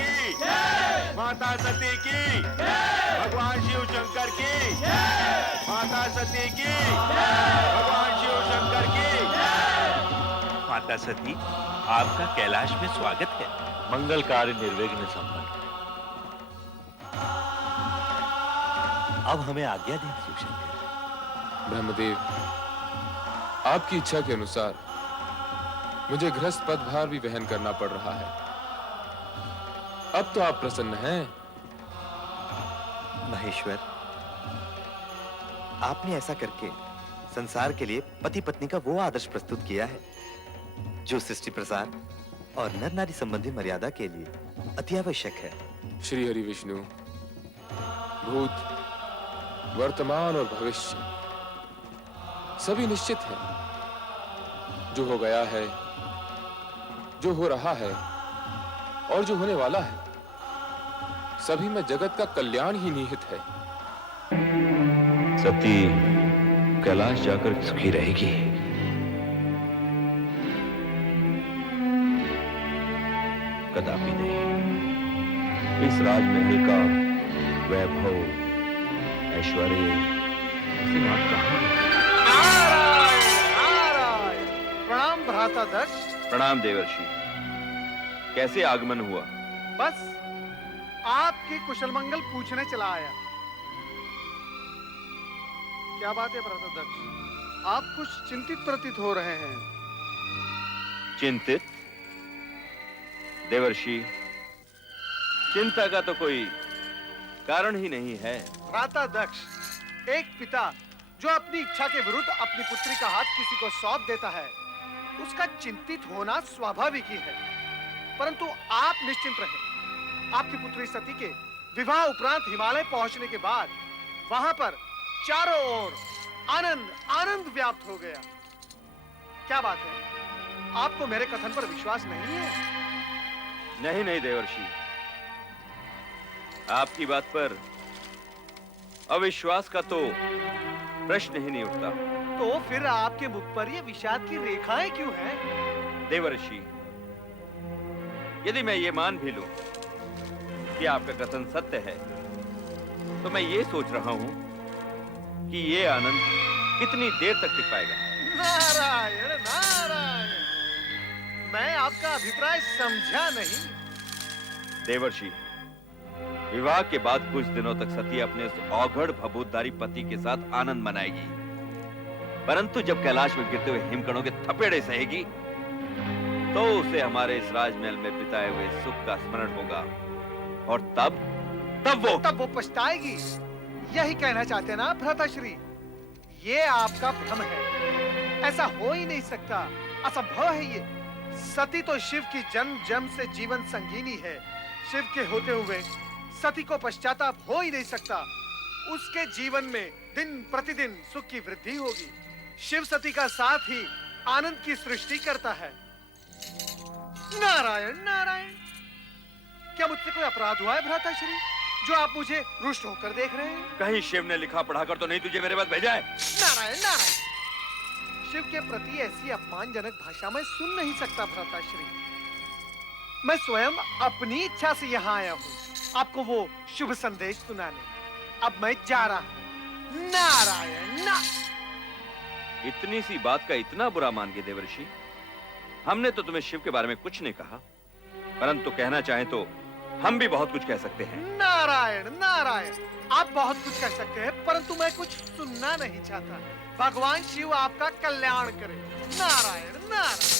की, माता सती की, भगवान शिव शंकर की, माता सती की, भगवान शिव शंकर की। माता सती, आपका कैलाश में स्वागत है। मंगल कार्य निर्विघ्न संपन्न। अब हमें आज्ञा दें शिवशंकर। ब्रह्मदेव, आपकी इच्छा के अनुसार मुझे गृहस्थ पदभार भी वहन करना पड़ रहा है। अब तो आप प्रसन्न हैं। महेश्वर, आपने ऐसा करके संसार के लिए पति पत्नी का वो आदर्श प्रस्तुत किया है जो सृष्टि प्रसार और नर नारी संबंधी मर्यादा के लिए अति आवश्यक है। श्री हरि विष्णु, भूत, वर्तमान और भविष्य सभी निश्चित है। जो हो गया है, जो हो रहा है और जो होने वाला है, सभी में जगत का कल्याण ही निहित है। सती कैलाश जाकर सुखी रहेगी। कदापि नहीं। इस राजमहल का वैभव, ऐश्वर्य सीमा कहां है? प्रणाम भ्राता दक्ष। प्रणाम देवर्षि। कैसे आगमन हुआ? बस आपकी कुशल मंगल पूछने चला आया। क्या बात है भ्राता दक्ष, आप कुछ चिंतित प्रतीत हो रहे हैं। चिंतित? देवर्षि, चिंता का तो कोई कारण ही नहीं है। भ्राता दक्ष, एक पिता जो अपनी इच्छा के विरुद्ध अपनी पुत्री का हाथ किसी को सौंप देता है, उसका चिंतित होना स्वाभाविक ही है। परंतु आप निश्चिंत रहें। आपकी पुत्री सती के विवाह उपरांत हिमालय पहुंचने के बाद वहां पर चारों ओर आनंद आनंद व्याप्त हो गया। क्या बात है, आपको मेरे कथन पर विश्वास नहीं है? नहीं नहीं देवर्षि, आपकी बात पर अविश्वास का तो प्रश्न ही नहीं उठता। तो फिर आपके मुख पर ये विषाद की रेखाएं क्यों हैं? देवर्षि, यदि मैं ये मान भी लूं कि आपका कथन सत्य है, तो मैं ये सोच रहा हूं कि ये आनंद कितनी देर तक टिक पाएगा। नारायण नारायण, मैं आपका अभिप्राय समझा नहीं। देवर्षि, विवाह के बाद कुछ दिनों तक सती अपने उस औघड़ भभूतधारी पति के साथ आनंद मनाएगी, परंतु जब कैलाश में गिरते हुए हिमकणों के थपेड़े सहेगी, तो उसे हमारे इस राजमहल में बिताए हुए सुख का स्मरण होगा, और तब वो पछताएगी। यही कहना चाहते ना भ्राताश्री? ये आपका भ्रम है, ऐसा हो ही नहीं सकता, असंभव है ये। सती तो शिव की जन्म जन्म से जीवन संगीनी है। शिव के होते हुए सती को पश्चाताप हो ही नहीं सकता। उसके जीवन में दिन प्रतिदिन सुख की वृद्धि होगी। शिव सती का साथ ही आनंद की सृष्टि करता है। नारायण नारायण, क्या मुझसे कोई अपराध हुआ है भ्राताश्री, जो आप मुझे रुष्ट होकर देख रहे हैं? कहीं शिव ने लिखा पढ़ाकर तो नहीं तुझे मेरे पास भेजा है? नारायण नारायण, शिव के प्रति ऐसी अपमानजनक भाषा मैं सुन नहीं सकता भ्राताश्री। मैं स्वयं अपनी इच्छा से यहाँ आया हूँ आपको वो शुभ संदेश सुनाने। अब मैं जा रहा हूँ। नारायण ना। इतनी सी बात का इतना बुरा मान गए देवर्षि? हमने तो तुम्हें शिव के बारे में कुछ नहीं कहा, परंतु कहना चाहे तो हम भी बहुत कुछ कह सकते हैं। नारायण नारायण, आप बहुत कुछ कह सकते हैं, परंतु मैं कुछ सुनना नहीं चाहता। भगवान शिव आपका कल्याण करे। नारायण नारायण।